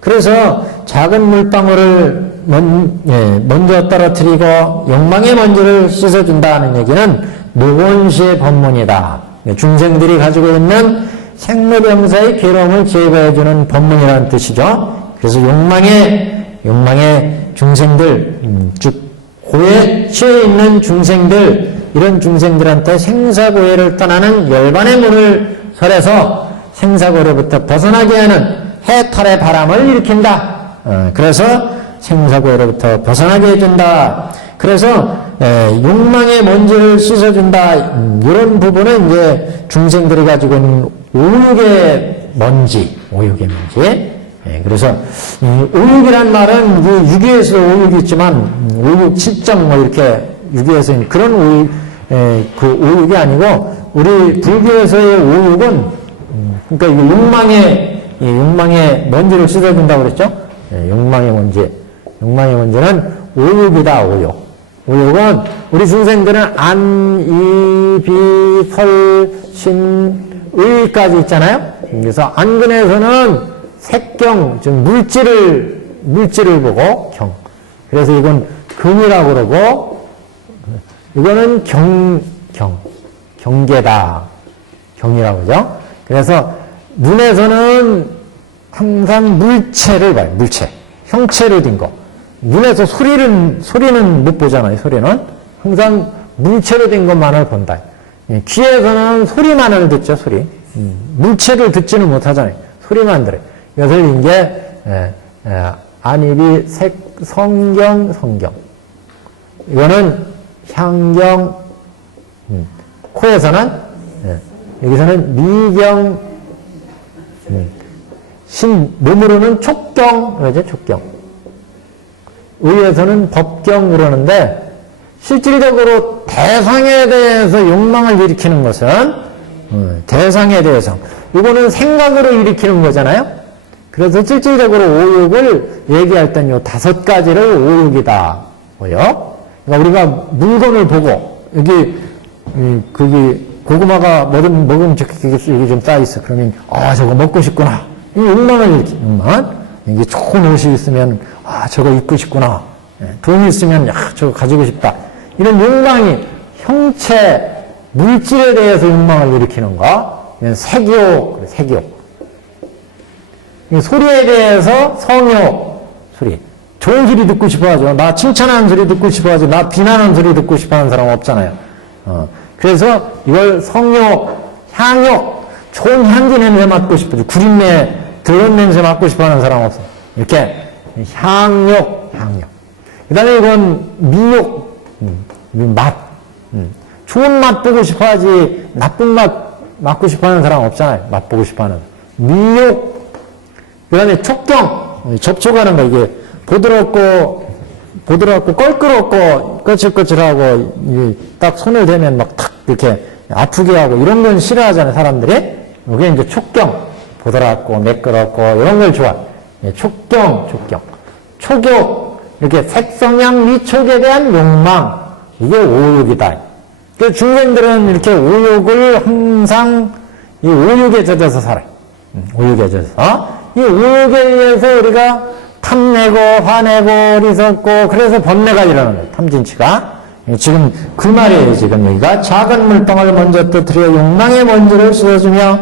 그래서 작은 물방울을 먼저 떨어뜨리고 욕망의 먼지를 씻어준다는 얘기는 노원시의 법문이다. 중생들이 가지고 있는 생로병사의 괴로움을 제거해주는 법문이라는 뜻이죠. 그래서 욕망의 중생들, 즉 고에 취해 있는 중생들, 이런 중생들한테 생사고해를 떠나는 열반의 문을 설해서 생사고해로부터 벗어나게 하는 해탈의 바람을 일으킨다. 그래서 생사고해로부터 벗어나게 해준다. 그래서 욕망의 먼지를 씻어준다. 이런 부분은 이제 중생들이 가지고 있는 오욕의 먼지. 그래서 오욕이란 말은 유교에서 오욕이 있지만 오욕 7점 뭐 이렇게 유교에서 그런 오욕, 그 오욕이 아니고 우리 불교에서의 오욕은 그러니까 욕망의 먼지를 씻어준다고 그랬죠? 욕망의 먼지는 오욕이다. 오욕은 우리 중생들은 안, 이, 비, 설, 신, 의까지 있잖아요. 그래서 안근에서는 색경, 즉 물질을 보고 경. 그래서 이건 근이라고 그러고 이거는 경계다. 경이라고 그러죠. 그래서 눈에서는 항상 물체를 봐요. 물체. 형체로 된 거. 눈에서 소리는 못 보잖아요. 소리는. 항상 물체로 된 것만을 본다. 귀에서는 소리만을 듣죠. 소리. 물체를 듣지는 못하잖아요. 소리만 들어요. 이것을 이제 안입이 성경. 이거는 향경. 코에서는 여기서는 미경. 몸으로는 촉경. 그러죠. 촉경. 의에서는 법경 그러는데 실질적으로 대상에 대해서 욕망을 일으키는 것은 대상에 대해서 이거는 생각으로 일으키는 거잖아요. 그래서 실질적으로 오욕을 얘기할 땐 요 5가지를 오욕이다. 뭐요? 그러니까 우리가 물건을 보고 여기 고구마가 먹음직하게 여기 좀 쌓여있어. 그러면 저거 먹고 싶구나. 이 욕망을 일으키는 욕망. 이게 좋은 옷이 있으면 저거 입고 싶구나. 돈이 있으면 저거 가지고 싶다. 이런 욕망이 형체, 물질에 대해서 욕망을 일으키는 거. 색욕. 이 소리에 대해서 성욕, 소리. 좋은 소리 듣고 싶어 하죠. 나 칭찬하는 소리 듣고 싶어 하죠. 나 비난하는 소리 듣고 싶어 하는 사람 없잖아요. 그래서 이걸 성욕, 향욕, 좋은 향기 냄새 맡고 싶어. 구린내, 더러운 냄새 맡고 싶어 하는 사람 없어. 이렇게 향욕. 그 다음에 이건 미욕, 맛. 좋은 맛 보고 싶어 하지, 나쁜 맛 맡고 싶어 하는 사람 없잖아요. 맛 보고 싶어 하는. 미욕. 그 다음에 촉경, 접촉하는 거, 이게 부드럽고, 껄끄럽고, 거칠거칠하고, 딱 손을 대면 막 탁, 이렇게 아프게 하고, 이런 건 싫어하잖아요, 사람들이. 이게 이제 촉경. 부드럽고, 매끄럽고, 이런 걸 좋아해. 촉경. 촉욕. 이렇게 색성향 위촉에 대한 욕망. 이게 오욕이다. 그 중생들은 이렇게 오욕을 항상 이 오욕에 젖어서 살아요. 오욕에 젖어서. 이 오욕에 의해서 우리가 탐내고, 화내고, 어리석고, 그래서 번뇌가 일어나는 거예요. 탐진치가. 지금 그 말이에요, 지금 여기가. 작은 물방울 먼저 터뜨려 욕망의 먼지를 씻어주며,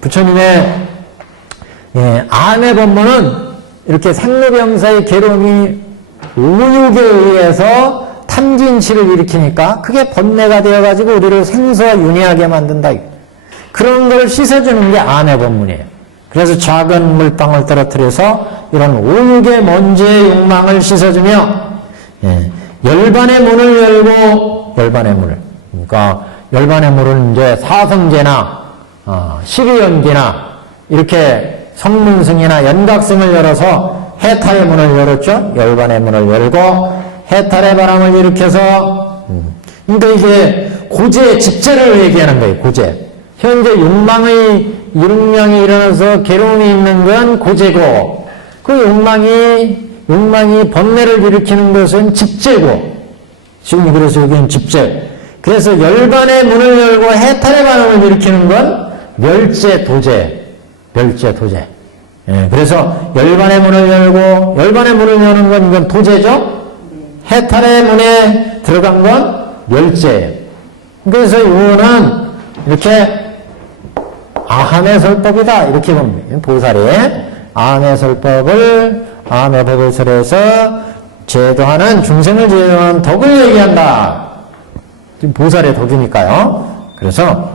부처님의, 암의 법문은 이렇게 생로병사의 괴로움이 오욕에 의해서 탐진치를 일으키니까 그게 번뇌가 되어가지고 우리를 생소와 윤회하게 만든다. 그런 걸 씻어주는 게 암의 법문이에요. 그래서 작은 물방울 떨어뜨려서 이런 오욕의 먼지의 욕망을 씻어주며, 열반의 문을 열고, 열반의 문을. 그러니까, 열반의 문을 이제 사성제나, 12연기나, 이렇게 성문승이나 연각승을 열어서 해탈의 문을 열었죠? 열반의 문을 열고, 해탈의 바람을 일으켜서, 그러니까 이게 고제, 집제를 얘기하는 거예요, 고제. 현재 욕망의 일어나서 괴로움이 있는 건 고제고, 그 욕망이 번뇌를 일으키는 것은 집제고, 지금 그래서 여기는 집제. 그래서 열반의 문을 열고 해탈의 바람을 일으키는 건 멸제, 도제. 그래서 열반의 문을 열고, 열반의 문을 여는 건 이건 도제죠? 해탈의 문에 들어간 건 멸제예요. 그래서 이거는 이렇게 아함의 설법이다. 이렇게 봅니다. 보살이 아함의 설법을, 아함의 법을 설해서 제도하는, 중생을 제도하는 덕을 얘기한다. 지금 보살의 덕이니까요. 그래서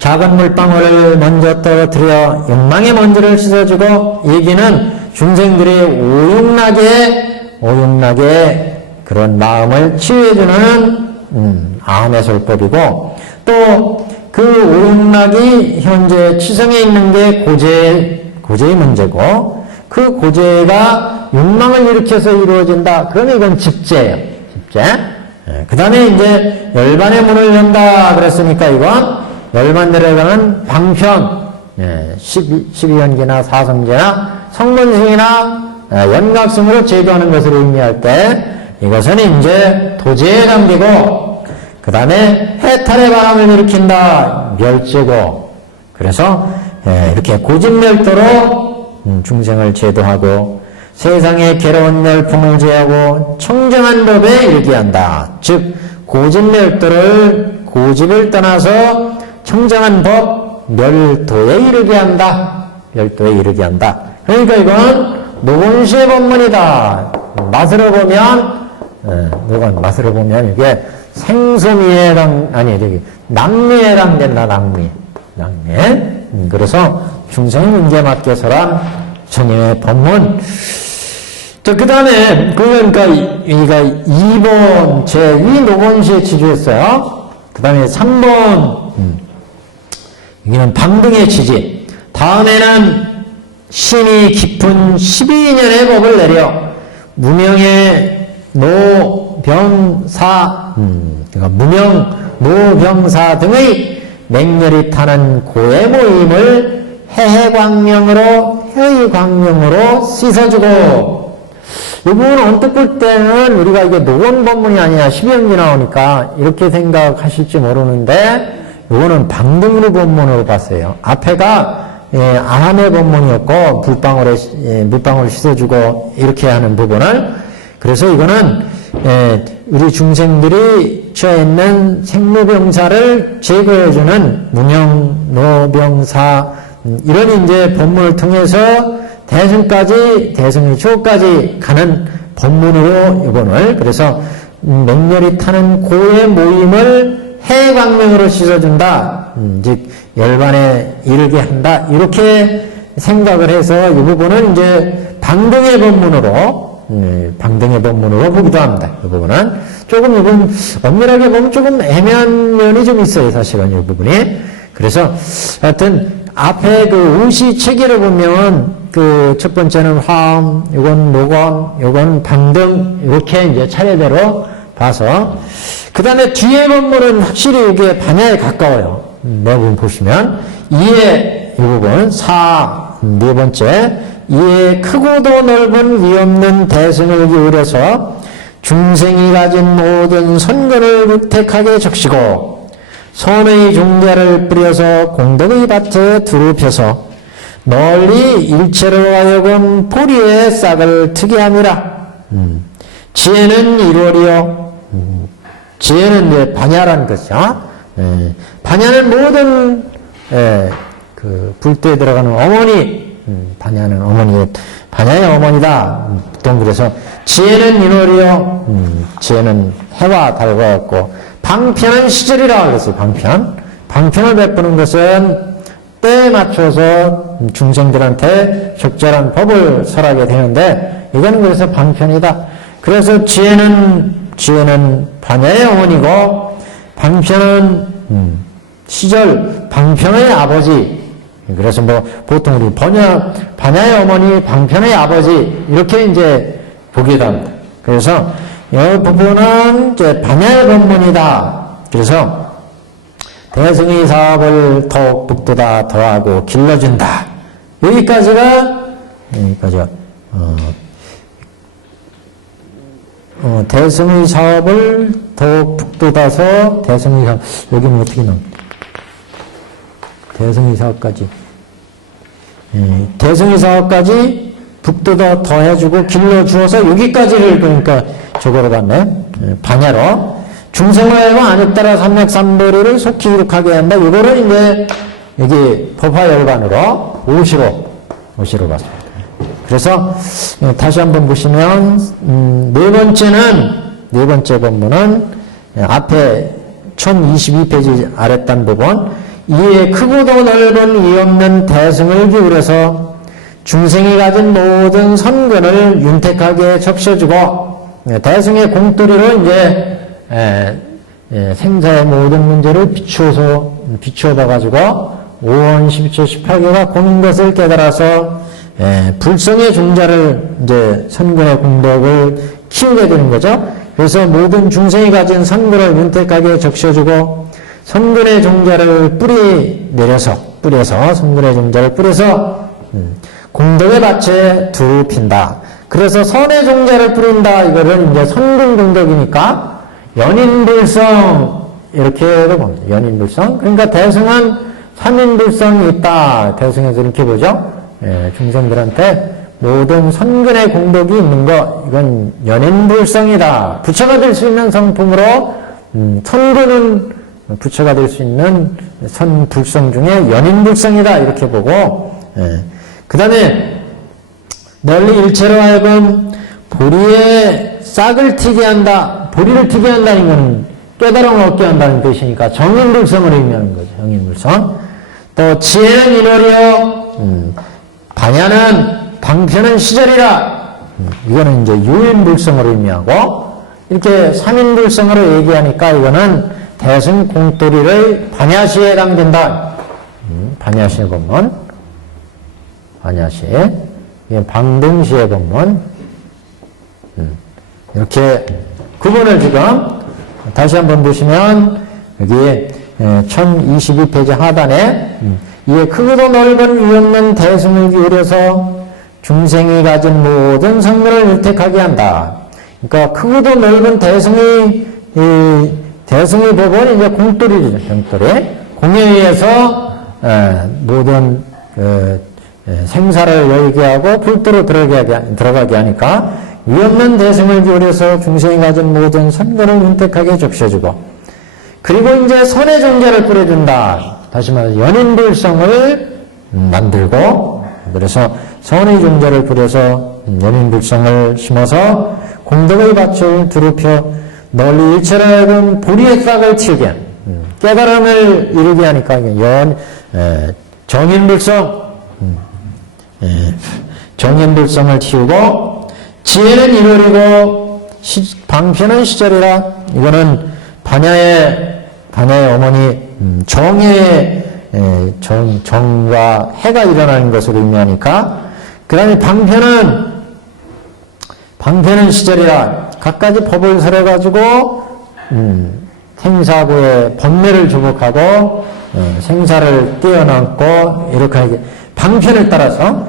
작은 물방울을 먼저 떨어뜨려 욕망의 먼지를 씻어주고, 얘기는 중생들의 오욕나게 그런 마음을 치유해주는 아함의 설법이고, 또 그 오욕락이 현재 치성에 있는 게 고제의 문제고, 그 고제가 욕망을 일으켜서 이루어진다. 그러면 이건 집제예요. 집제. 그 다음에 이제 열반의 문을 연다 그랬으니까 이건 열반 내려가는 방편, 12연기나 사성제나 성문승이나 연각승으로 제도하는 것을 의미할 때 이것은 이제 도제에 담기고, 그 다음에 해탈의 바람을 일으킨다. 멸제고. 그래서 이렇게 고집멸도로 중생을 제도하고 세상의 괴로운 열풍을 제하고 청정한 법에 이르게한다. 즉 고집을 떠나서 청정한 법 멸도에 이르게 한다. 멸도에 이르게 한다. 그러니까 이건 노곤시의 법문이다. 맛으로 보면 이게 생소미에 낭미에 해당된다. 낭미. 그래서 중생의 문제 맞게서란 스님의 법문. 자, 그 다음에, 그러니까, 여기가 2번 제2 노곤시에 취주했어요. 그 다음에 3번, 여기는 방등의 취지. 다음에는 신이 깊은 12년의 법을 내려, 무명의 노병사, 그러니까 무명, 노병사 등의 맹렬히 타는 고의 모임을 해의 광명으로 씻어주고, 이 부분은 언뜻 볼 때는 우리가 이게 노건 법문이 아니야 12연기 나오니까 이렇게 생각하실지 모르는데, 이거는 방등루 법문으로 봤어요. 앞에가 아함의 법문이었고, 물방울을 씻어주고 이렇게 하는 부분을, 그래서 이거는 우리 중생들이 처해 있는 생로병사를 제거해주는 무명, 노병사 이런 이제 본문을 통해서 대승까지, 대승의 주어까지 가는 본문으로 이번을, 그래서 맹렬히 타는 고의 모임을 해광명으로 씻어준다. 즉, 열반에 이르게 한다. 이렇게 생각을 해서 이 부분은 이제 방등의 본문으로, 방등의 본문으로 보기도 합니다. 이 부분은. 조금 이건 엄밀하게 보면 조금 애매한 면이 좀 있어요. 사실은 이 부분이. 그래서 하여튼 앞에 그 우시 체계를 보면 그 첫 번째는 화음, 요건 노건, 요건 방등 이렇게 이제 차례대로 봐서 그 다음에 뒤에 본문은 확실히 이게 반야에 가까워요. 네 부분 보시면 이에 이 부분 네 번째 이에 크고도 넓은 위없는 대승을 기울여서 중생이 가진 모든 선근을 무택하게 적시고 선의 종자를 뿌려서 공덕의 밭에 두루 펴서 널리 일체로 하여금 보리의 싹을 트게 함이라. 지혜는 이루어리요. 지혜는 이제 반야라는 것이죠. 반야는 모든 그 불때에 들어가는 어머니, 반야는 어머니, 반야의 어머니다. 보통 그래서 지혜는 이루어리요. 지혜는 해와 달과 같고 방편은 시절이라 그랬어요. 방편을 베푸는 것은 때에 맞춰서 중생들한테 적절한 법을 설하게 되는데 이거는 그래서 방편이다. 그래서 지혜는 반야의 어머니고 방편은 시절 방편의 아버지. 그래서 뭐 보통 우리 반야의 어머니 방편의 아버지 이렇게 이제 보기도 합니다. 그래서 이 부분은 이제 반야의 본문이다. 그래서 대승의 사업을 더욱 북돋아 더하고 길러준다. 여기까지가 대승의 사업을 더욱 북돋아서 대승의 사업, 여기는 어떻게 나옵니까? 대승의 사업까지. 대승의 사업까지 북돋아 더해주고 길러주어서 여기까지를 그러니까 저거로 봤네. 반야로. 중생화에고 안에 따라 삼맥삼보리를 속히 이룩하게 한다. 이거를 이제 여기 법화열반으로 오시로 봤습니다. 그래서 다시 한번 보시면 네 번째 본문은 앞에 1022페이지 아랫단 부분 이에 크고도 넓은 위없는 대승을 기울여서 중생이 가진 모든 선근을 윤택하게 적셔주고 대승의 공돌이로 이제 생사의 모든 문제를 비추어 봐가지고 5원 12초 18개가 공인 것을 깨달아서 불성의 종자를 이제 선근의 공덕을 키우게 되는 거죠. 그래서 모든 중생이 가진 선근을 윤택하게 적셔주고 선근의 종자를 뿌려서 선근의 종자를 뿌려서 공덕의 밭에 두루 핀다. 그래서 선의 종자를 뿌린다. 이거를 이제 선근 공덕이니까 연인불성 이렇게도 봅니다. 연인불성. 그러니까 대승은 삼인불성이 있다. 대승에서 이렇게 보죠. 중생들한테 모든 선근의 공덕이 있는 거 이건 연인불성이다. 부처가 될 수 있는 성품으로 선근은 부처가 될 수 있는 선불성 중에 연인불성이다. 이렇게 보고 그 다음에 널리 일체로 하여금 보리의 싹을 튀게 한다. 보리를 튀게 한다는 건 깨달음을 얻게 한다는 뜻이니까 정인불성을 의미하는 거죠. 정인불성. 또 지혜는 이노리요. 반야는 방편은 시절이라. 이거는 이제 유인불성을 의미하고 이렇게 삼인불성으로 얘기하니까 이거는 대승 공돌이의 반야시에 해당된다. 반야시의 본문. 반야시. 이게 방등시의 본문. 이렇게 구분을 지금 다시 한번 보시면 여기 1022페이지 하단에 이에 크고도 넓은 위없는 대승을 기울여서 중생이 가진 모든 성문을 윤택하게 한다. 그러니까 크고도 넓은 대승의 법은 이제 공돌이죠. 공돌이. 공에 의해서 모든 생사를 열게 하고 불도로 들어가게 하니까 위없는 대승을 기울여서 중생이 가진 모든 선근을 윤택하게 적셔주고 그리고 이제 선의 종자를 뿌려준다. 다시 말해서 연인불성을 만들고, 그래서 선의 종자를 부려서 연인불성을 심어서 공덕의 밭을 두루 널리 일체로 하여금 보리의 싹을 틔우게 하는, 깨달음을 이루게 하니까 정인불성을 틔우고, 지혜는 1월이고 방편은 시절이라. 이거는 반야의 어머니 정의 정과 해가 일어나는 것을 의미하니까, 그 다음에 방편은 시절이라. 갖가지 법을 설해가지고 생사구의 번뇌를 조복하고 생사를 뛰어넘고 이렇게 하게 방편을 따라서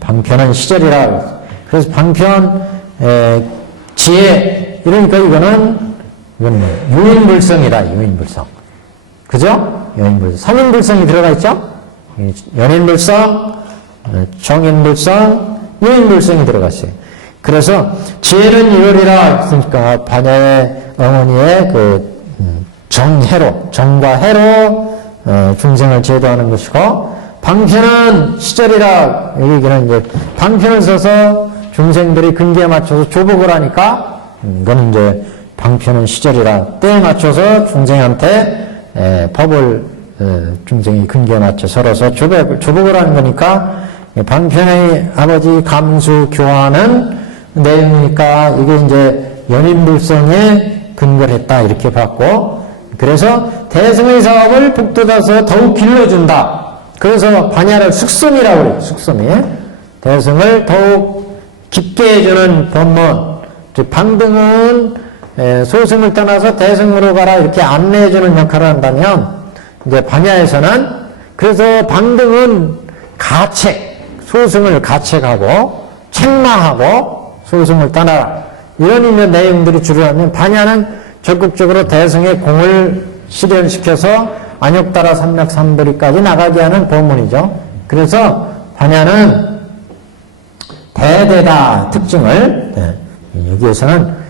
방편은 시절이라. 그래서 방편 지혜, 이러니까 이건 유인불성이다. 유인불성, 그죠? 유인불성. 삼인불성이 들어가 있죠? 연인불성, 정인불성, 유인불성이 들어갔어요. 그래서 지혜는 1월이라 했으니까 반야의 어머니의 그 정과 해로 중생을 제도하는 것이고, 방편은 시절이라. 여기는 이제 방편을 써서 중생들이 근기에 맞춰서 조복을 하니까, 이건 이제 방편은 시절이라. 때에 맞춰서 중생한테 법을 중생이 근기에 맞춰 서로서 조복을 하는 거니까, 방편의 아버지 감수 교화는 내용이니까 이게 이제 연인불성에 근거를 했다, 이렇게 봤고, 그래서 대승의 사업을 북돋아서 더욱 길러준다. 그래서 반야를 숙성이라고 해요. 숙성이 대승을 더욱 깊게 해주는 법문. 즉 방등은 소승을 떠나서 대승으로 가라, 이렇게 안내해주는 역할을 한다면, 이제 반야에서는 그래서 방등은 소승을 가책하고 책망하고 소승을 떠나라, 이런 이제 내용들이 주로 하면, 반야는 적극적으로 대승의 공을 실현시켜서 안욕따라 삼맥삼보리까지 나가게 하는 법문이죠. 그래서 반야는 대대다 특징을, 여기에서는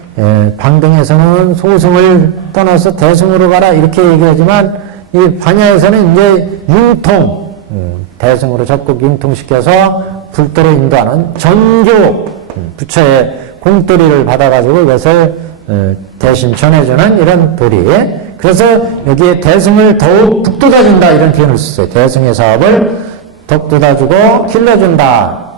방등에서는 소승을 떠나서 대승으로 가라, 이렇게 얘기하지만, 이 반야에서는 이제 융통, 대승으로 적극 융통시켜서 불도로 인도하는 전교, 부처의 공도리를 받아가지고 이것을 대신 전해주는 이런 도리. 그래서 여기에 대승을 더욱 북돋아준다, 이런 표현을 썼어요. 대승의 사업을 더욱 돋아주고 길러준다.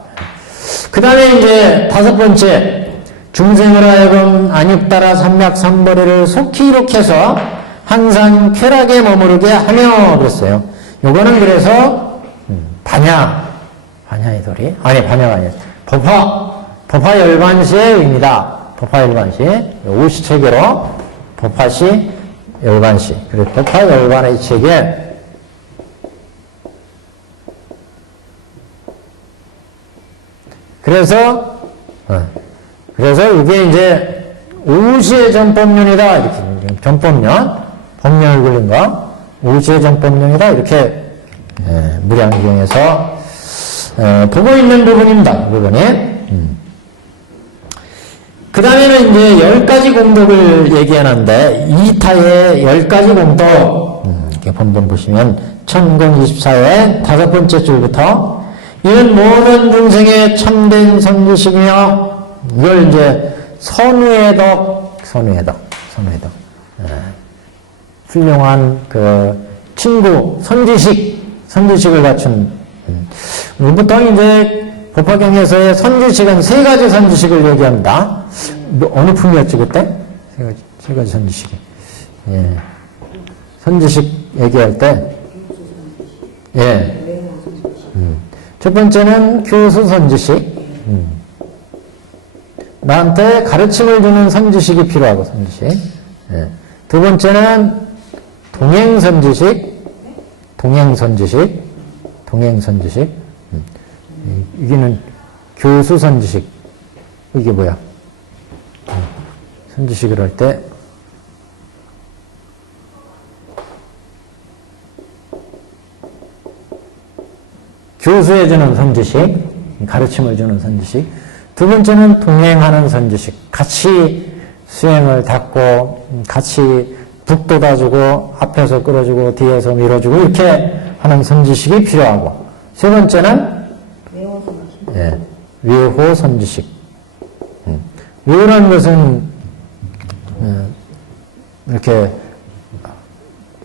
그 다음에 이제 5번째, 중생을 하여금 안육따라 삼맥삼보리를 속히 이룩해서 항상 쾌락에 머무르게 하며, 그랬어요. 요거는 그래서 반야의 도리, 반야가 아니에요. 법화 열반시의 의미다. 법화 열반시, 오시체계로 법화시 열반시. 그리고 법화 열반의 체계, 그래서 이게 이제 오시의 전법륜이다, 이렇게. 전법륜, 법륜을 굴린 거, 오시의 전법륜이다, 이렇게 무량경에서 보고 있는 부분입니다, 이 부분이. 그 다음에는 이제 10가지 공덕을 얘기하는데, 이타의 10가지 공덕, 이렇게 본문 보시면, 천공 24회 5번째 줄부터, 이는 모든 중생의 참된 선지식이며, 이걸 이제 선우의 덕. 훌륭한 그 친구, 선지식을 갖춘. 보통 이제 법화경에서의 선지식은 3가지 선지식을 얘기합니다. 어느 품이었지, 그때? 세 가지 선지식이. 예. 선지식 얘기할 때, 예. 첫 번째는 교수 선지식. 나한테 가르침을 주는 선지식이 필요하고, 선지식. 예. 두 번째는 동행 선지식. 이게는 교수 선지식. 이게 뭐야? 선지식을 할 때 교수해주는 선지식, 가르침을 주는 선지식. 두 번째는 동행하는 선지식. 같이 수행을 닦고 같이 북돋아주고 앞에서 끌어주고 뒤에서 밀어주고 이렇게 하는 선지식이 필요하고, 세 번째는 예, 외호 선지식. 외호라는 것은 이렇게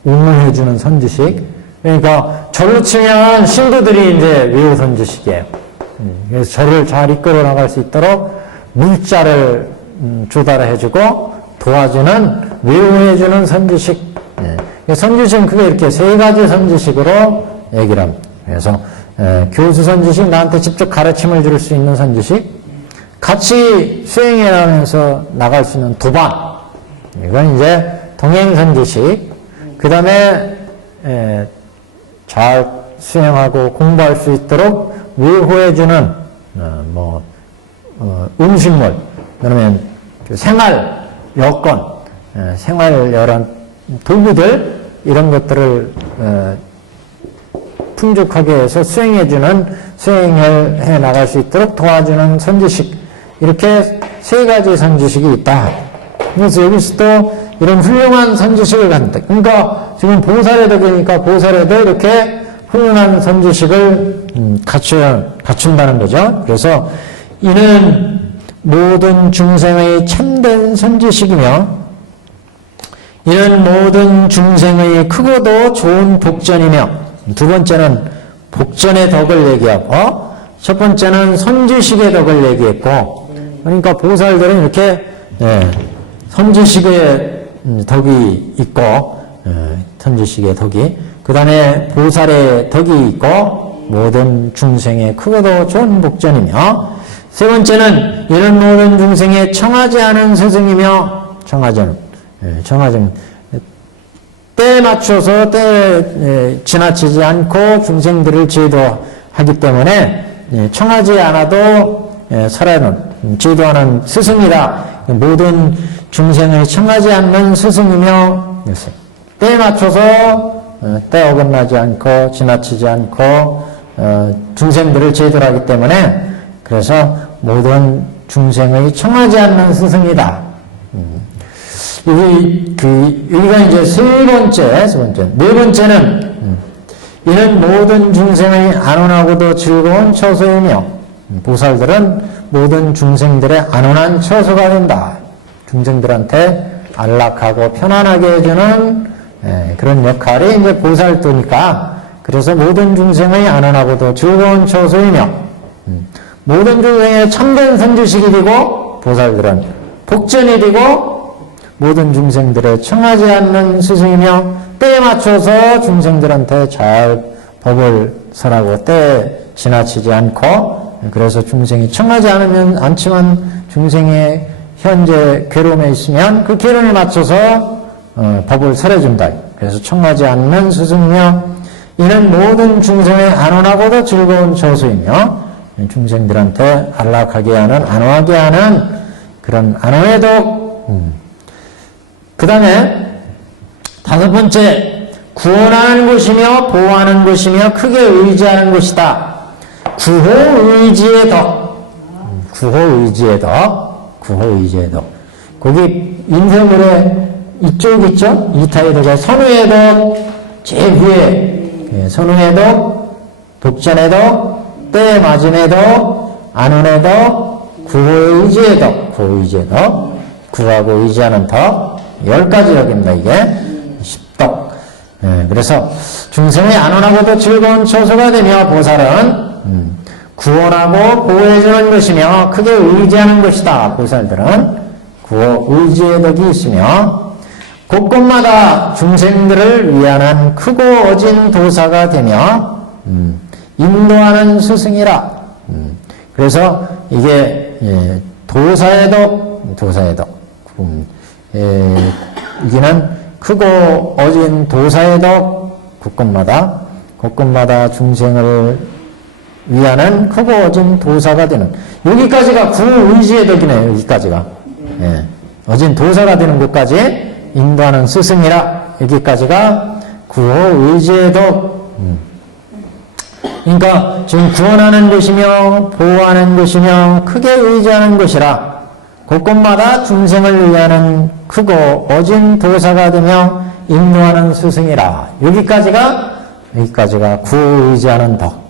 응원해주는 선지식. 그러니까 절로 치면 신부들이 이제 외호 선지식이에요. 그래서 절을 잘 이끌어 나갈 수 있도록 물자를 조달해주고 도와주는 외호해주는 선지식. 선지식은 크게 이렇게 세 가지 선지식으로 얘기를 합니다. 그래서 교수 선지식, 나한테 직접 가르침을 줄 수 있는 선지식, 같이 수행해 나가면서 나갈 수 있는 도반, 이건 이제 동행 선지식, 그 다음에 잘 수행하고 공부할 수 있도록 외호해주는 음식물, 그러면 생활 여건, 생활 여러 도구들, 이런 것들을 풍족하게 해서 수행을 해 나갈 수 있도록 도와주는 선지식, 이렇게 세 가지 선지식이 있다. 그래서 여기서도 이런 훌륭한 선지식을 갖는다. 그러니까 지금 보살의 덕이니까 보살에도 이렇게 훌륭한 선지식을 갖춘다는 거죠. 그래서 이는 모든 중생의 참된 선지식이며 이는 모든 중생의 크고도 좋은 복전이며, 두 번째는 복전의 덕을 얘기하고 첫 번째는 선지식의 덕을 얘기했고, 그러니까 보살들은 이렇게 선지식의 덕이 있고, 선지식의 덕이, 그 다음에 보살의 덕이 있고, 모든 중생의 크고도 좋은 복전이며, 세 번째는 이런 모든 중생의 청하지 않은 스승이며, 청하지는 때에 맞춰서 때에 지나치지 않고 중생들을 제도하기 때문에 청하지 않아도 살아는 제도하는 스승이다. 모든 중생을 청하지 않는 스승이며, 때에 맞춰서 때 어긋나지 않고 지나치지 않고 중생들을 제도하기 때문에, 그래서 모든 중생의 청하지 않는 스승이다. 여기가 이제 세 번째. 네 번째는 이는 모든 중생의 안온하고도 즐거운 처소이며, 보살들은 모든 중생들의 안온한 처소가 된다. 중생들한테 안락하고 편안하게 해주는 그런 역할이 이제 보살도니까, 그래서 모든 중생의 안온하고도 즐거운 처소이며, 모든 중생의 참된 선지식이 되고, 보살들은 복전이 되고, 모든 중생들의 청하지 않는 스승이며, 때에 맞춰서 중생들한테 잘 법을 설하고 때에 지나치지 않고, 그래서 중생이 청하지 않지만 중생의 현재 괴로움에 있으면 그 괴로움에 맞춰서 법을 설해준다. 그래서 청하지 않는 스승이며, 이는 모든 중생의 안온하고도 즐거운 처소이며, 중생들한테 안락하게 하는, 안호하게 하는 그런 안호의 덕. 그 다음에 다섯 번째, 구원하는 곳이며 보호하는 곳이며 크게 의지하는 곳이다. 구호의지의 덕. 구호의지의 덕. 거기 인쇄물에 이쪽 있죠? 이타의 덕, 선우의 덕, 제일 위에 선우의 덕, 독전의 덕, 때에 맞음의 덕, 안온의 덕, 구호의지의 덕. 구하고 의지하는 덕, 10가지 덕입니다. 이게 10덕. 그래서 중생의 안온하고도 즐거운 처소가 되며, 보살은 구원하고 보호해주는 것이며 크게 의지하는 것이다. 보살들은 구호 의지의 덕이 있으며 곳곳마다 중생들을 위안한 크고 어진 도사가 되며 인도하는 스승이라. 그래서 이게 도사의 덕, 여기는 크고 어진 도사의 덕, 곳곳마다 중생을 위하는 크고 어진 도사가 되는, 여기까지가 구의지의 덕이네요. 여기까지가 어진 도사가 되는 곳까지 인도하는 스승이라, 여기까지가 구의지의 덕. 그러니까 지금 구원하는 것이며 보호하는 것이며 크게 의지하는 것이라, 곳곳마다 중생을 위하는 크고 어진 도사가 되며 인도하는 스승이라. 여기까지가 구의지하는 덕.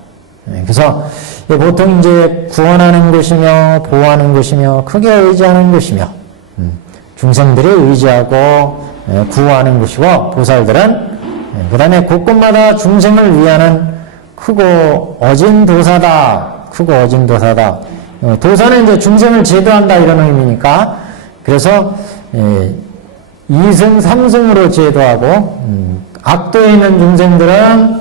그래서 보통 이제 구원하는 것이며 보호하는 것이며 크게 의지하는 것이며 중생들이 의지하고 구호하는 것이고 보살들은 그 다음에 곳곳마다 중생을 위하는 크고 어진 도사다. 크고 어진 도사다. 도사는 이제 중생을 제도한다 이런 의미니까 그래서 이승 삼승으로 제도하고 악도에 있는 중생들은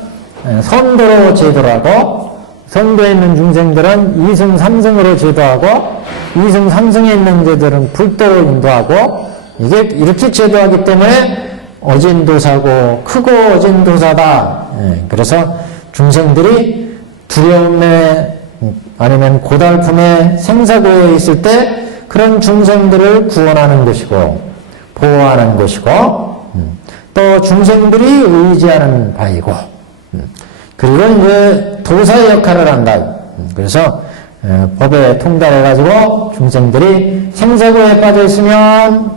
선도로 제도를 하고 선도에 있는 중생들은 이승 삼승으로 제도하고 이승 삼승에 있는 자들은 불도로 인도하고 이게 이렇게 제도하기 때문에 어진도사고 크고 어진도사다. 그래서 중생들이 두려움에 아니면 고달픔에 생사고에 있을 때 그런 중생들을 구원하는 것이고 보호하는 것이고 또 중생들이 의지하는 바이고 그리고 이제 도사의 역할을 한다. 그래서 법에 통달해가지고 중생들이 생사고에 빠져 있으면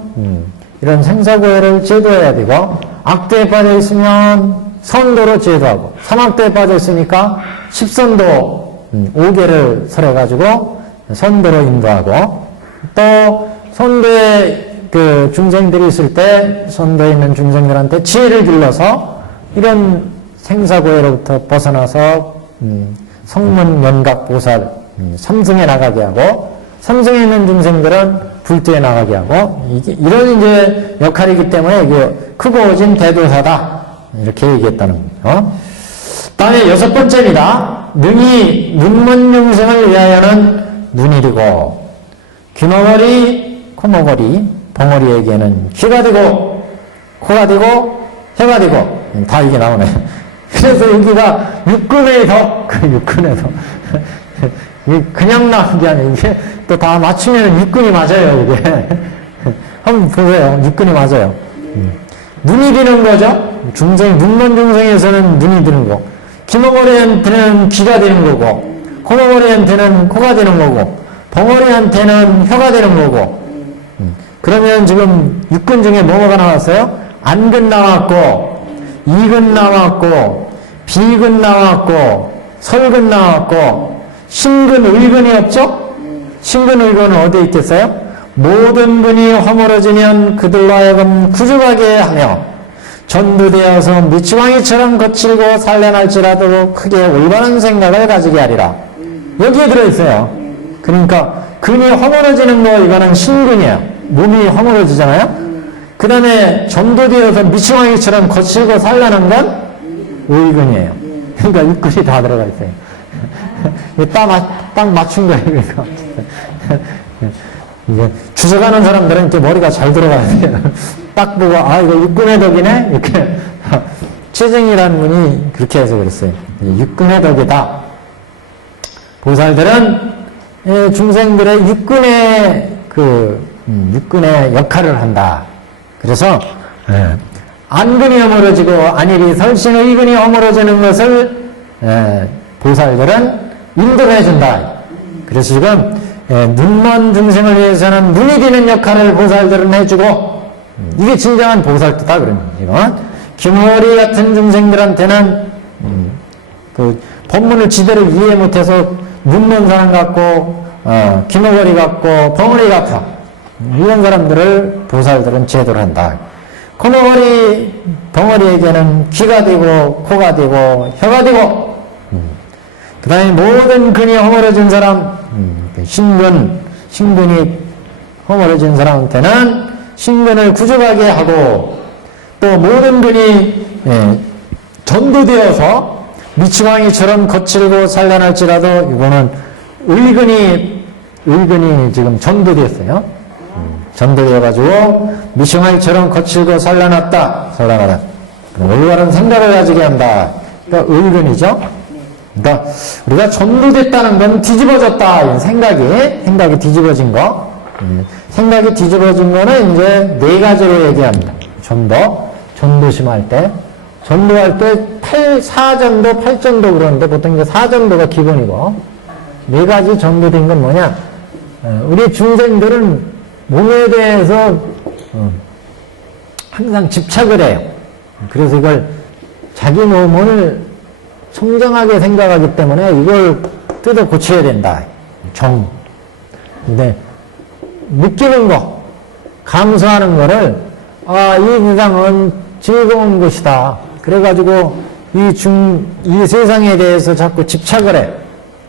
이런 생사고해를 제도해야 되고 악도에 빠져 있으면 선도로 제도하고 삼악도에 빠져 있으니까 십선도 5개를 설해가지고 선도로 인도하고 또 선도에 그 중생들이 있을 때 선도에 있는 중생들한테 지혜를 길러서 이런 생사고해로부터 벗어나서 성문 연각 보살 삼승에 나가게 하고 삼승에 있는 중생들은 불도에 나가게 하고 이런 이제 역할이기 때문에 이게 크고 어진 대도사다 이렇게 얘기했다는 거죠. 다음에 6번째입니다. 능히 눈먼 중생을 위하여는 눈이리고 귀머거리 코머거리 벙어리에게는 귀가 되고 코가 되고 혀가 되고 다 이게 나오네. 그래서 여기가 육근의 덕, 육근의 덕. 그냥 나온 게 아니에요. 이게 또 다 맞추면 육근이 맞아요, 이게. 한번 보세요. 육근이 맞아요. 눈이 드는 거죠. 중생, 눈먼 중생에서는 눈이 드는 거. 귀머거리한테는 귀가 되는 거고, 코머거리한테는 코가 되는 거고, 벙어리한테는 혀가 되는 거고. 그러면 지금 육근 중에 뭐가 나왔어요? 안근 나왔고, 이근 나왔고, 비근 나왔고, 설근 나왔고, 신근, 의근이 없죠? 신근, 의근은 어디에 있겠어요? 모든 근이 허물어지면 그들로 하여금 구죽하게 하며 전도되어서 미치광이처럼 거칠고 산란할지라도 크게 올바른 생각을 가지게 하리라. 여기에 들어있어요. 그러니까 근이 허물어지는 거 이거는 신근이에요. 몸이 허물어지잖아요. 그 다음에 전도되어서 미치광이처럼 거칠고 산란한 건 의근이에요. 그러니까 육근이 다 들어가 있어요. 딱 맞춘 거예요. 그러니까. 이제 주석하는 사람들은 이렇게 머리가 잘 들어가야 돼요. 딱 보고 아 이거 육근의 덕이네 이렇게. 최정이라는 분이 그렇게 해서 그랬어요. 육근의 덕이다. 보살들은 중생들의 육근의 역할을 한다. 그래서 안근이 허물어지고 안일이 설신 의근이 허물어지는 것을 보살들은 인도를 해준다. 그래서 지금 눈먼 중생을 위해서는 눈이 되는 역할을 보살들은 해주고 이게 진정한 보살도다 그러는 거죠. 귀머거리 같은 중생들한테는 그 법문을 제대로 이해 못해서 눈먼 사람 같고 귀머거리 같고 벙어리 같아 이런 사람들을 보살들은 제도를 한다. 코머거리 벙어리에게는 귀가 되고 코가 되고 혀가 되고 그 다음에 모든 근이 허물어진 사람 신근이 허물어진 사람한테는 신근을 구족하게 하고 또 모든 근이 전도되어서 미치광이처럼 거칠고 산란할지라도 이거는 의근이 지금 전도되었어요. 전도되어가지고 미치광이처럼 거칠고 산란하다. 올바른 생각을 가지게 한다. 그러니까 의근이죠. 그러니까 우리가 전도됐다는 건 뒤집어졌다. 이런 생각이 뒤집어진 거. 생각이 뒤집어진 거는 이제 4가지로 얘기합니다. 전도심할 때. 전도할 때 4전도, 8전도 그러는데 보통 이제 4전도가 기본이고 4가지 전도된 건 뭐냐? 우리 중생들은 몸에 대해서 항상 집착을 해요. 그래서 이걸 자기 몸을 청정하게 생각하기 때문에 이걸 뜯어 고쳐야 된다. 근데 느끼는 거, 감수하는 거를 이 세상은 즐거운 것이다. 그래가지고 이 세상에 대해서 자꾸 집착을 해.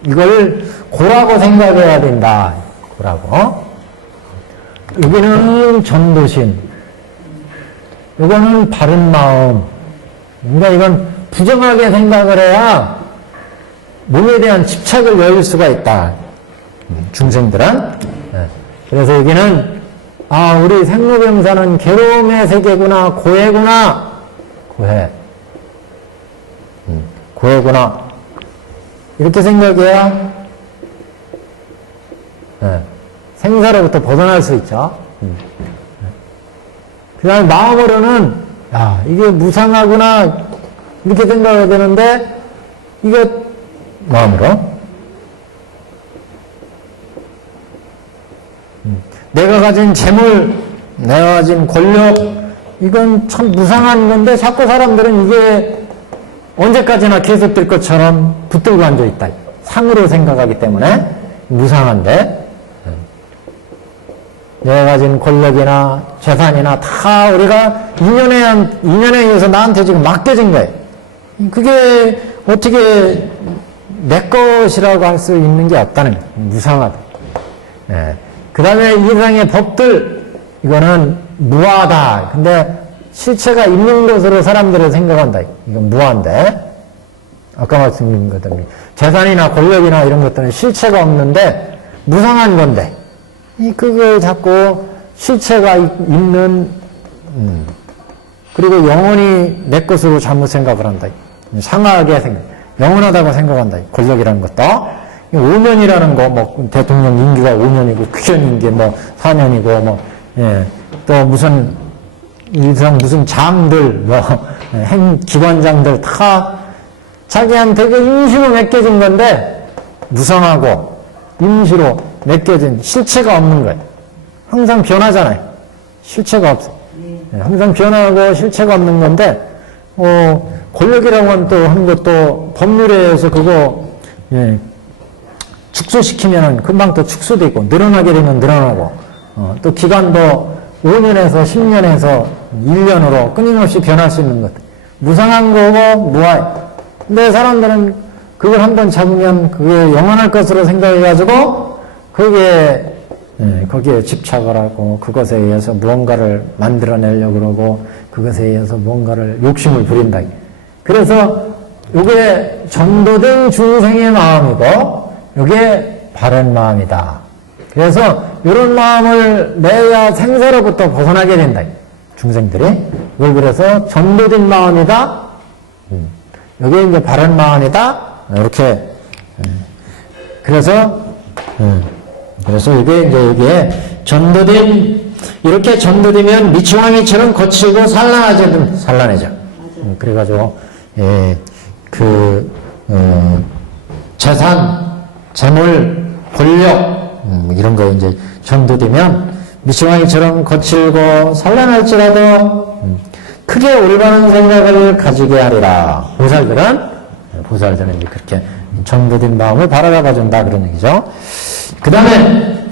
이걸 고라고 생각해야 된다. 고라고. 여기는 전도심. 이거는 바른 마음. 그러니까 이건 부정하게 생각을 해야 몸에 대한 집착을 여길 수가 있다. 중생들은. 그래서 여기는 우리 생로병사는 괴로움의 세계구나, 고해구나. 고해구나. 이렇게 생각해야 생사로부터 벗어날 수 있죠. 그 다음에 마음으로는 이게 무상하구나 이렇게 생각해야 되는데 이게 마음으로 내가 가진 재물, 내가 가진 권력 이건 참 무상한 건데 자꾸 사람들은 이게 언제까지나 계속될 것처럼 붙들고 앉아있다. 상으로 생각하기 때문에 무상한데 내가 가진 권력이나 재산이나 다 우리가 인연에 의해서 나한테 지금 맡겨진 거예요. 그게 어떻게 내 것이라고 할 수 있는 게 없다는 거예요. 무상하다. 그 다음에 이 세상의 법들 이거는 무하다. 근데 실체가 있는 것으로 사람들을 생각한다. 이건 무한데 아까 말씀드린 것처럼 재산이나 권력이나 이런 것들은 실체가 없는데 무상한 건데 그걸 자꾸 실체가 있는 그리고 영원히 내 것으로 잘못 생각을 한다. 상하게 영원하다고 생각한다. 권력이라는 것도 5년이라는 거, 뭐 대통령 임기가 5년이고 국회의원 임기 뭐 4년이고 또 무슨 무슨 장들 행기관장들 다 자기한테 그 임시로 맡겨진 건데 무상하고 임시로 맡겨진 실체가 없는 거예요. 항상 변하잖아요. 실체가 없어. 항상 변하고 실체가 없는 건데 권력이라고 하는 것도 법률에 의해서 그거 축소시키면 금방 또 축소되고 늘어나게 되면 늘어나고 또 기간도 5년에서 10년에서 1년으로 끊임없이 변할 수 있는 것. 무상한 거고 무아해. 근데 사람들은 그걸 한번 잡으면 그게 영원할 것으로 생각해가지고 거기에 집착을 하고 그것에 의해서 무언가를 만들어내려고 그러고 그것에 의해서 무언가를 욕심을 부린다. 그래서 이게 전도된 중생의 마음이고 이게 바른 마음이다. 그래서 이런 마음을 내야 생사로부터 벗어나게 된다. 중생들이. 이걸 그래서 전도된 마음이다. 이게 이제 바른 마음이다. 이렇게. 그래서 이게 이제 여기에 이렇게 전도되면 미추왕이처럼 거칠고 산란해져. 그래가지고, 재산, 재물, 권력, 이런 거 이제 전도되면 미추왕이처럼 거칠고 산란할지라도 크게 올바른 생각을 가지게 하리라. 보살들은 이제 그렇게 전도된 마음을 바라봐 준다 그런 얘기죠. 그 다음에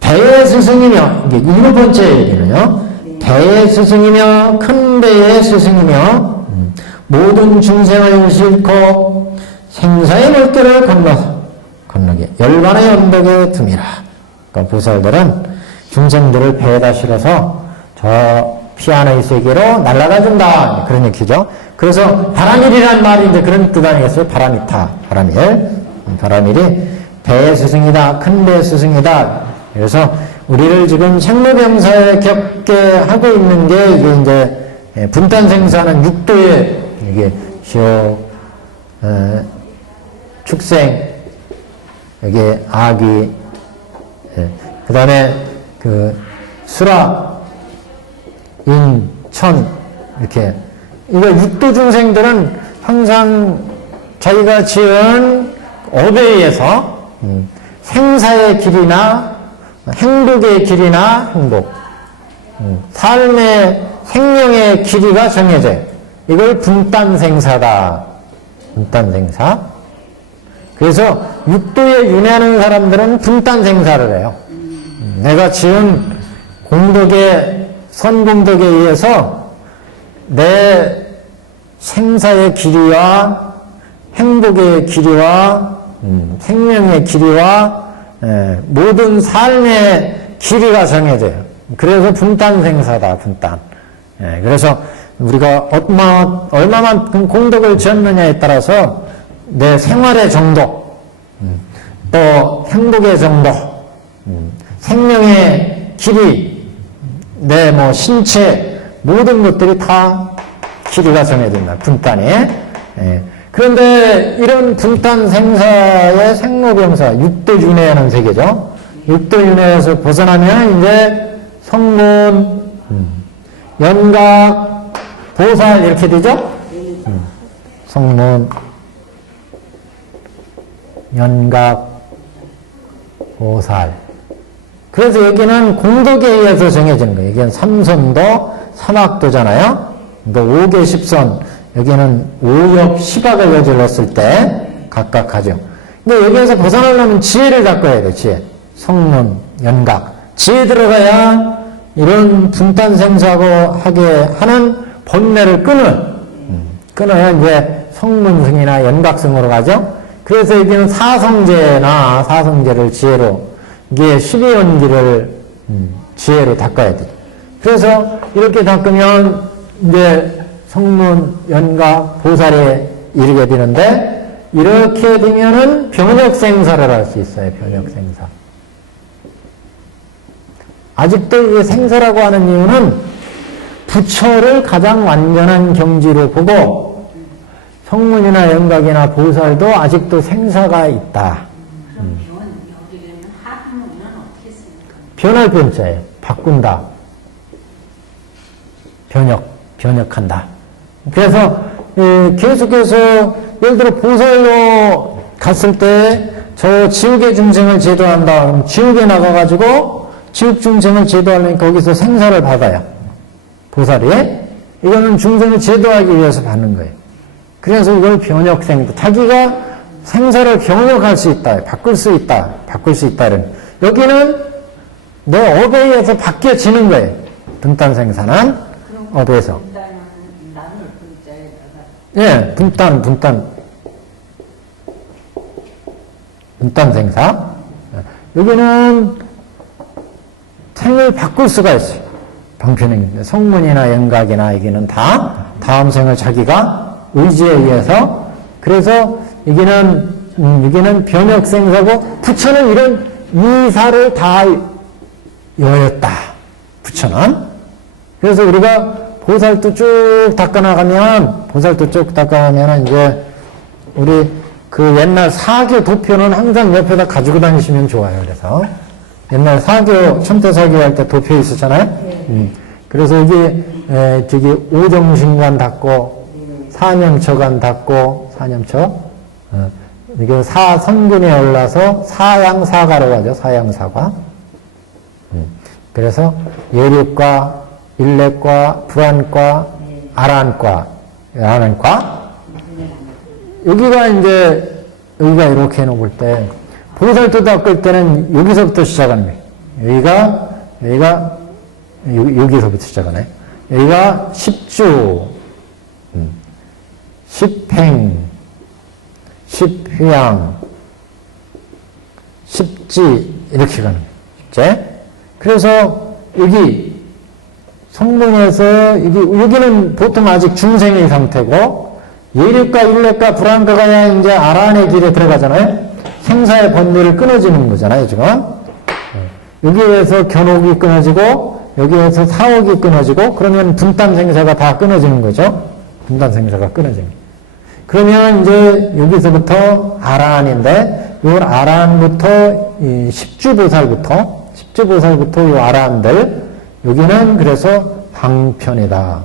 배의 스승이며 이게 7번째 얘기는요. 배의 스승이며 큰 배의 스승이며 모든 중생을 싣고 생사의 물결을 건너게 열반의 언덕에 둠이라. 그러니까 보살들은 중생들을 배에다 실어서 저 피안의 세계로 날아가 준다. 그런 얘기죠. 그래서 바람일이라는 말이 이제 그런 뜻 아니겠어요? 바람이타. 바람일이 배의 스승이다. 큰 배의 스승이다. 그래서 우리를 지금 생로병사에 겪게 하고 있는 게 이게 이제 분탄생사는 육도에 이게 시옥, 축생, 여기 아귀, 그 다음에 수라, 인, 천, 이렇게. 이거 육도 중생들은 항상 자기가 지은 업에 의해서 생사의 길이나 행복의 길이나 생명의 길이가 정해져요. 이걸 분단생사다. 분단생사. 그래서 육도에 윤회하는 사람들은 분단생사를 해요. 내가 지은 공덕의 선공덕에 의해서 내 생사의 길이와 행복의 길이와 생명의 길이와 모든 삶의 길이가 정해져요. 그래서 분단생사다. 분단. 그래서 우리가 얼마만큼 공덕을 지었느냐에 따라서 내 생활의 정도, 또 행복의 정도, 생명의 길이, 내 신체 모든 것들이 다 길이가 정해진다. 분단에. 그런데 이런 분단 생사의 생로병사, 육도윤회하는 세계죠. 육도윤회에서 벗어나면 이제 성문, 연각, 보살 이렇게 되죠. 성문, 연각, 보살. 그래서 여기는 공덕에 의해서 정해지는 거예요. 여기는 삼선도, 삼학도잖아요. 그러니까 5개 10선, 여기는 5역 10학을 여질렀을 때 각각 하죠. 근데 여기에서 벗어나려면 지혜를 갖고 해야 돼, 지혜. 성문, 연각. 지혜 들어가야 이런 분단생사하고 하게 하는 번뇌를 끊어야 이제 성문승이나 연각승으로 가죠. 그래서 여기는 사성제를 지혜로, 이게 12연기를 지혜로 닦아야 돼. 그래서 이렇게 닦으면 이제 성문, 연각, 보살에 이르게 되는데, 이렇게 되면은 변혁생사를 할 수 있어요. 변혁생사. 아직도 이게 생사라고 하는 이유는 부처를 가장 완전한 경지로 보고 성문이나 연각이나 보살도 아직도 생사가 있다. 그럼 여기는 하부문은 어떻게 씁니까? 변할 변자예요. 바꾼다. 변혁한다. 그래서 계속해서 예를 들어 보살로 갔을 때 저 지옥의 중생을 제도한다. 그럼 지옥에 나가가지고 지옥 중생을 제도하려니까 거기서 생사를 받아요. 보살이. 이거는 중생을 제도하기 위해서 받는 거예요. 그래서 이걸 변혁생사. 자기가 생사를 변혁할 수 있다. 바꿀 수 있다는. 여기는 내 업에 의해서 바뀌어지는 거예요. 분단생사는 업에서. 예, 분단생사. 여기는 생을 바꿀 수가 있어요. 방편행인데 성문이나 연각이나 여기는 다 다음 생을 자기가 의지에 의해서. 그래서 여기는 변혁생사고, 부처는 이런 이사를 다 여였다. 부처는. 그래서 우리가 보살도 쭉 닦아나가면 이제 우리 그 옛날 사교 도표는 항상 옆에다 가지고 다니시면 좋아요. 그래서 옛날 천태사교 할 때 도표 있었잖아요. 그래서 여기 저기 오정신관 닦고 사념처관 닦고 이게 사성근에 올라서 사양사가로 가죠. 사양사가. 그래서 예립과 일례과, 불안과, 아란과. 여기가 이렇게 해놓을 때, 보살도 닦을 때는 여기서부터 시작하는 거예요. 여기서부터 시작하네. 여기가 십주, 십행, 십휴양, 십지, 이렇게 가는 거예요. 그래서 여기, 성문에서 여기는 보통 아직 중생의 상태고, 예립과 일례과 불안과가 이제 아란의 길에 들어가잖아요. 생사의 번뇌를 끊어지는 거잖아요, 지금. 여기에서 견옥이 끊어지고, 여기에서 사옥이 끊어지고, 그러면 분단생사가 다 끊어지는 거죠. 분단생사가 끊어지는 거예요. 그러면 이제 여기서부터 아란인데, 이 아란부터, 십주보살부터 이 아란들, 여기는 그래서 방편이다.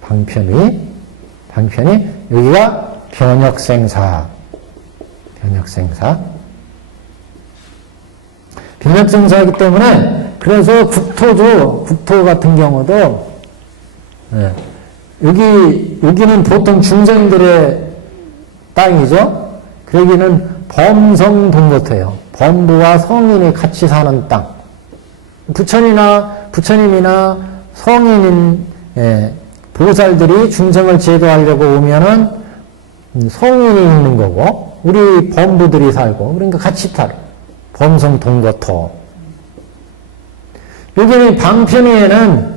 방편이 여기가 변혁생사. 변혁생사이기 때문에 그래서 국토 같은 경우도 여기는 보통 중생들의 땅이죠. 여기는 범성동거토예요. 범부와 성인이 같이 사는 땅. 부처님이나 성인인 보살들이 중생을 제도하려고 오면은 성인이 있는 거고 우리 범부들이 살고 그러니까 같이 살아. 범성동거토. 여기는 방편위에는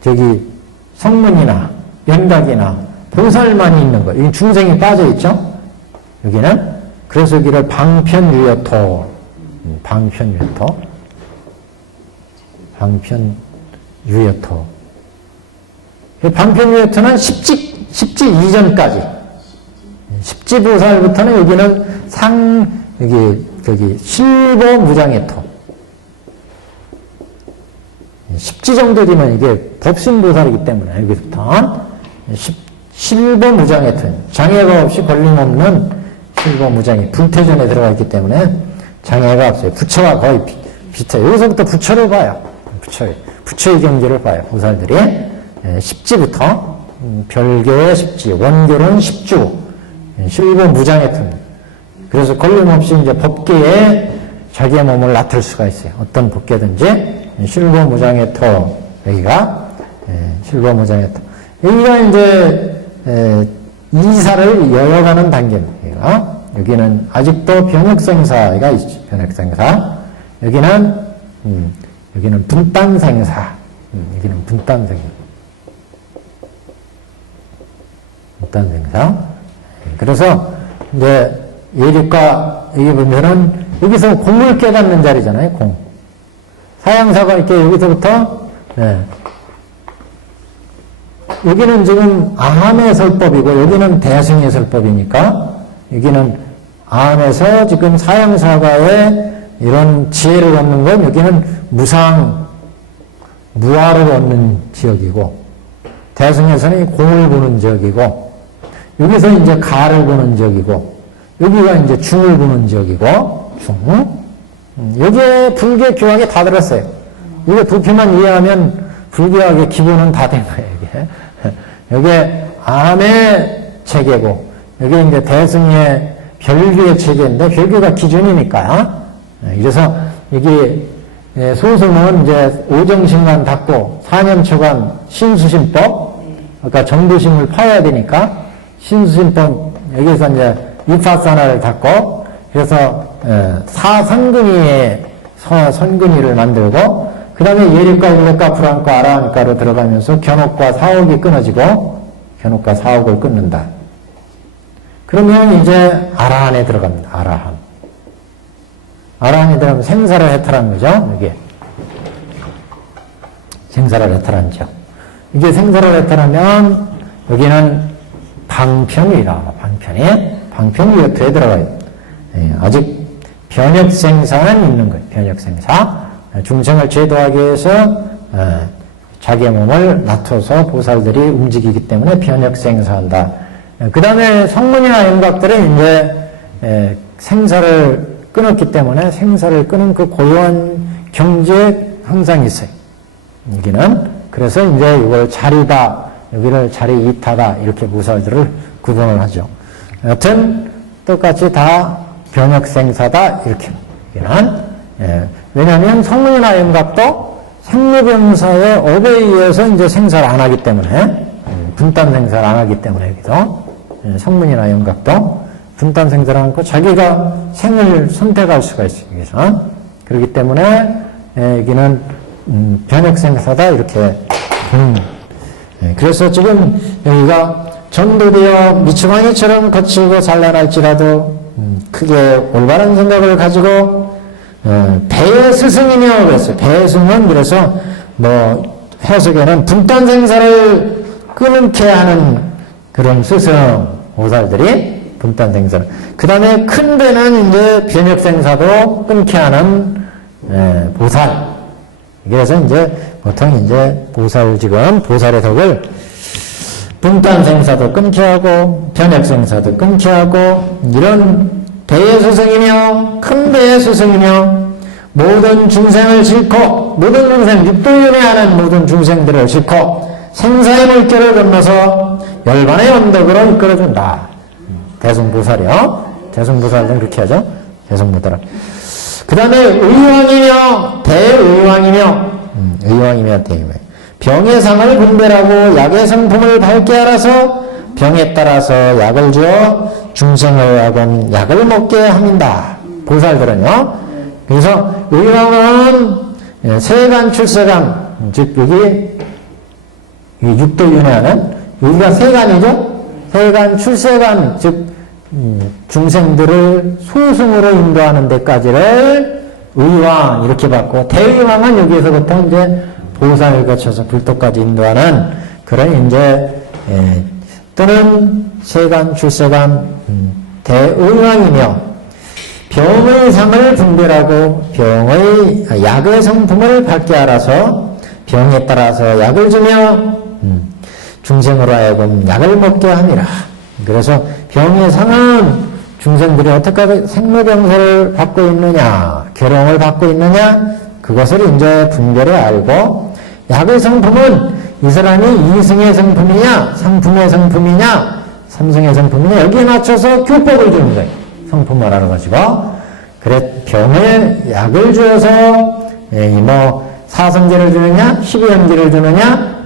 저기 성문이나 연각이나 보살만이 있는 거예요. 여기 중생이 빠져 있죠. 여기는 그래서 여기를 방편유여토, 방편유여토. 방편유여토는 십지 이전까지. 십지보살부터는 여기는 저기 실보무장해토. 십지 정도 되면 이게 법신보살이기 때문에 여기서부터 실보무장해토. 장애가 없이 걸림없는 실보무장이 불태전에 들어가 있기 때문에 장애가 없어요. 부처와 거의 비슷해요. 여기서부터 부처를 봐요. 부처의 경지를 봐요. 보살들이. 십지부터 별교의 십지, 원교는 십주, 실보무장해토입니다. 그래서 걸림없이 이제 법계에 자기의 몸을 나틀 수가 있어요. 어떤 법계든지 실보무장해토 여기가 실보무장해토 여기가 이제 이사를 이어가는 단계입니다. 여기는 아직도 변혁생사가 있죠. 변혁생사. 여기는 분단생사. 여기는 분단생사. 분단생사. 그래서 이제 예립과 여기 보면은 여기서 공을 깨닫는 자리잖아요. 공. 사양사가 이렇게 여기서부터 여기는 지금 아함의 설법이고 여기는 대승의 설법이니까 여기는 아함에서 지금 사양사가의 이런 지혜를 얻는 건 여기는 무아를 얻는 지역이고 대승에서는 이 공을 보는 지역이고 여기서 이제 가를 보는 지역이고 여기가 이제 중을 보는 지역이고 중. 여기에 불교 교학이 다 들었어요. 이거 부피만 이해하면 불교학의 기본은 다 된 거예요. 여기에 암의 체계고 여기 이제 대승의 별교의 체계인데 별교가 기준이니까. 그래서 여기 소승은 이제 오정신관 닫고 4년초간 신수심법, 그러니까 정도심을 파야 되니까 신수심법 여기서 이제 위파사나를 닫고 그래서 사선근위의 선근위를 만들고 그 다음에 예립과 일렉과 불안과 아라한과로 들어가면서 견옥과 사옥이 끊어지고 견옥과 사옥을 끊는다. 그러면 이제 아라한에 들어갑니다. 아라한. 아라한에 들어가면 생사를 해탈한 거죠. 이게 생사를 해탈한 지역. 이게 생사를 해탈하면 여기는 방편이라 방편위여토에 들어가요. 아직 변혁생사는 있는 거예요. 변혁생사. 중생을 제도하기 위해서 자기의 몸을 놔둬서 보살들이 움직이기 때문에 변혁생사한다. 그 다음에 성문이나 영각들은 이제 생사를 끊었기 때문에 생사를 끊은 그 고요한 경지에 항상 있어요. 여기는. 그래서 이제 이걸 자리다, 여기를 자리 이타다, 이렇게 보살들을 구분을 하죠. 여튼 똑같이 다 변혁생사다, 이렇게. 여기는. 왜냐하면 성문이나 영각도 생로병사의 업에 의해서 이제 생사를 안 하기 때문에, 분단 생사를 안 하기 때문에, 여기서. 성문이나 영각도 분단 생사를 않고 자기가 생을 선택할 수가 있어요, 여기서. 그렇기 때문에, 여기는, 변혁생사다, 이렇게. 그래서 지금 여기가 전도되어 미추광이처럼 거칠고 찬란할지라도, 크게 올바른 생각을 가지고, 배의 스승이며 그랬어요. 배의 스승은 그래서 해석에는 분단생사를 끊게 하는 그런 스승 보살들이 분단생사를. 그 다음에 큰 배는 이제 변혁생사도 끊게 하는 보살. 그래서 이제 보통 이제 보살 지금 보살의 덕을 분단생사도 끊게 하고 변혁생사도 끊게 하고 이런 배의 스승이며 큰 배의 스승이며 모든 중생을 싣고 모든 중생 육도윤회하는 모든 중생들을 싣고 생사의 물결을 건너서 열반의 언덕으로 이끌어준다. 대승보살이요. 대승보살도 그렇게 하죠. 대승보살은. 그 다음에 의왕이며 대의왕이며 의왕이며 대의왕. 병의 상을 분별하고 약의 성품을 밝게 알아서 병에 따라서 약을 주어 중생을 하건 약을 먹게 합니다. 보살들은요. 그래서 의왕은 세간 출세간, 즉 여기 육도윤회하는 여기가 세간이죠. 세간 출세간, 즉 중생들을 소승으로 인도하는 데까지를 의왕 이렇게 받고, 대의왕은 여기에서부터 이제 보살을 거쳐서 불도까지 인도하는 그런 이제 또는 세간 출세간 대의왕이며, 병의 상을 분별하고 병의 약의 성품을 밝게 알아서 병에 따라서 약을 주며 중생으로 하여금 약을 먹게 함이라. 그래서 병의 상은 중생들이 어떻게 생로병사를 받고 있느냐, 괴로움을 받고 있느냐, 그것을 이제 분별해 알고, 약의 성품은 이 사람이 이승의 성품이냐, 상품의 성품이냐, 삼승의 성품이냐, 여기에 맞춰서 교법을 주는 거예요. 성품을 알아가지고. 그래, 병에 약을 주어서, 사성제를 주느냐, 12연기를 주느냐,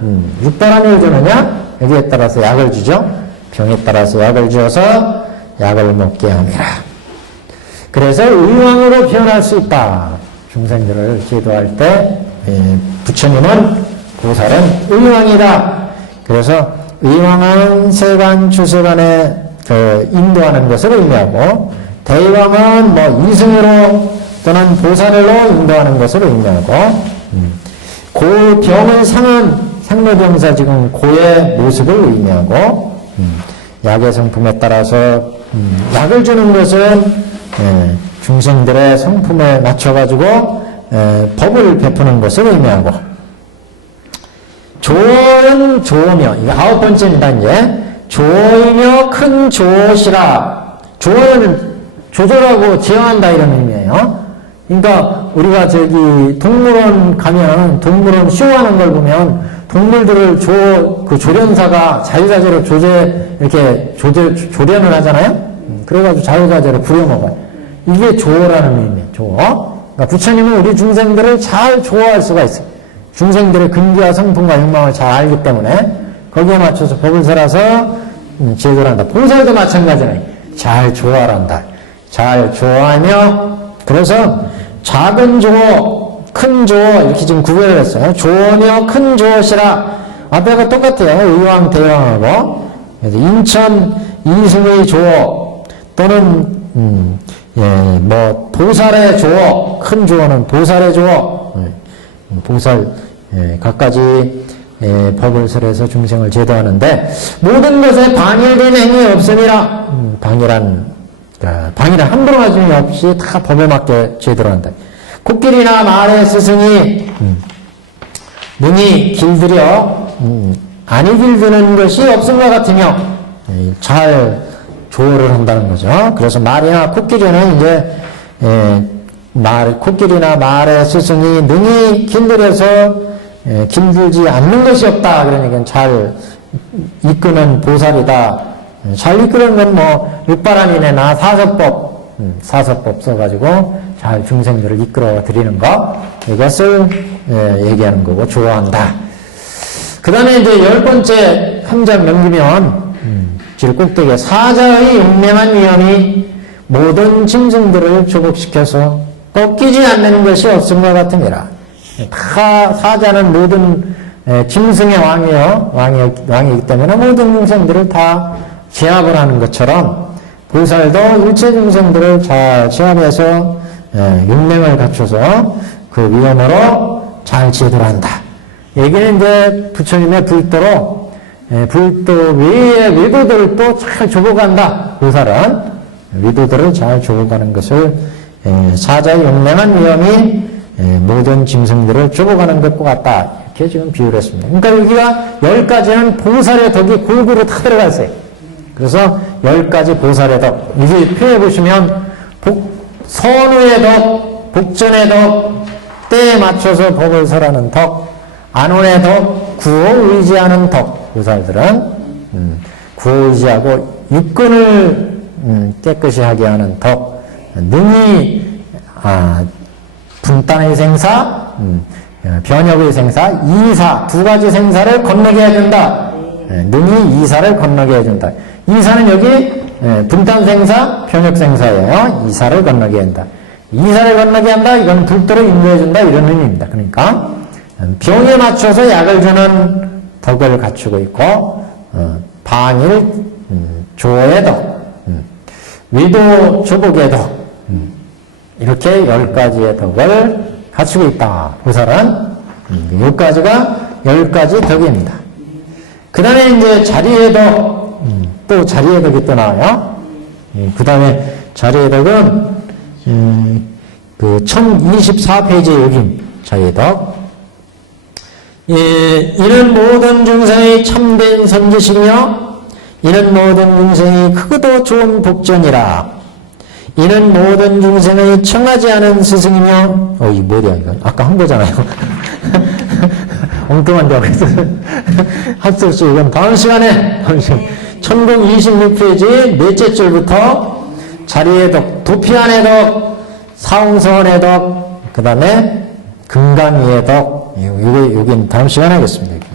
육바람을 주느냐, 여기에 따라서 약을 주죠. 병에 따라서 약을 주어서 약을 먹게 함이라. 그래서 의왕으로 표현할 수 있다. 중생들을 제도할 때, 부처님은, 보살은 의왕이다. 그래서 의왕은 세간, 출세간에 인도하는 것을 의미하고, 대의왕은 뭐 이승으로 또는 보살로 인도하는 것을 의미하고, 고 병의 상은 생로병사 지금 고의 모습을 의미하고, 약의 성품에 따라서 약을 주는 것은 중생들의 성품에 맞춰가지고 법을 베푸는 것을 의미하고, 조는 조며, 이거 9번째입니다, 이제. 조이며 큰 조시라. 조는 조절하고 제어한다, 이런 의미예요. 그러니까 우리가 저기 동물원 가면 동물원 쇼하는 걸 보면 동물들을 그 조련사가 자유자재로 조련을 하잖아요? 그래가지고 자유자재로 부려먹어요. 이게 조라는 의미예요, 조. 그러니까 부처님은 우리 중생들을 잘 조화할 수가 있어요. 중생들의 근기와 성품과 욕망을 잘 알기 때문에 거기에 맞춰서 법을 설해서 제도를 한다. 보살도 마찬가지네. 잘 조화한다. 잘 조화하며, 그래서 작은 조어, 큰 조어 이렇게 지금 구별을 했어요. 조어며 큰 조어시라. 앞에가 똑같아요. 의왕, 대왕하고. 그래서 인천 이승의 조어 또는 보살의 조어, 큰 조어는 보살의 조어, 보살 갖가지 법을 설해서 중생을 제도하는데, 모든 것에 방일된 행위 없음이라. 방이란 함부로 가짐이 없이 다 법에 맞게 제대로 한다. 코끼리나 말의 스승이 능히 길들여 아니 길드는 것이 없음과 같으며, 잘 조어를 한다는 거죠. 그래서 말이나 코끼리는 이제 코끼리나 말의 스승이 능히 길들여서 길들지 않는 것이 없다. 그러니까 잘 이끄는 보살이다. 잘 이끄는 건 뭐 육바라민이나 사서법 써가지고 잘 중생들을 이끌어 드리는 것, 이것을 얘기하는 거고, 좋아한다. 그 다음에 이제 10번째 한 장 넘기면 질 꼭대기에 사자의 용맹한 위엄이 모든 짐승들을 조복시켜서 꺾이지 않는 것이 없음과 같음이라. 다 사자는 모든 짐승의 왕이기 때문에 모든 중생들을 다 제압을 하는 것처럼 보살도 일체 중생들을 잘 제압해서 용맹을 갖춰서 그 위엄으로 잘 제도를 한다. 여기는 이제 부처님의 불도로 불도 외의 위도들을 또 잘 조복한다. 보살은 위도들을 잘 조복하는 것을 사자의 용맹한 위엄이 모든 짐승들을 조복하는 것과 같다. 이렇게 지금 비유를 했습니다. 그러니까 여기가 10가지는 보살의 덕이 골고루 다 들어가 있어요. 그래서 10가지 보살의 덕. 이제 표해 보시면 선우의 덕, 복전의 덕, 때에 맞춰서 법을 설하는 덕, 안온의 덕, 구호 의지하는 덕. 보살들은 구호 의지하고 육근을 깨끗이 하게 하는 덕. 능히 분단의 생사, 변혁의 생사, 이사 두 가지 생사를 건너게 해준다. 능히 이사를 건너게 해준다. 이사는 여기 분단 생사, 변혁 생사예요. 이사를 건너게 한다. 이사를 건너게 한다. 이건 불도로 인도해준다. 이런 의미입니다. 그러니까 병에 맞춰서 약을 주는 덕을 갖추고 있고 반일 조의 덕, 위도 조복의 덕, 이렇게 10가지의 덕을 갖추고 있다. 보살은 여기까지가 10가지 덕입니다. 그 다음에 이제 자리의 덕, 또 자리의 덕이 또 나와요. 그 다음에 자리의 덕은 그 1024페이지에 여기 자리의 덕. 이는 모든 중생의 참된 선지시며 이는 모든 중생의 크고도 좋은 복전이라. 이는 모든 중생의 청하지 않은 스승이며 이게 뭐야 이건 아까 한 거잖아요. 엉뚱한데 그래서 할 수 없이 이건 다음 시간에 1026페이지 넷째 줄부터 자리의 덕, 도피안의 덕, 사홍서원의 덕, 그 다음에 금강이의 덕, 여긴 다음 시간에 하겠습니다.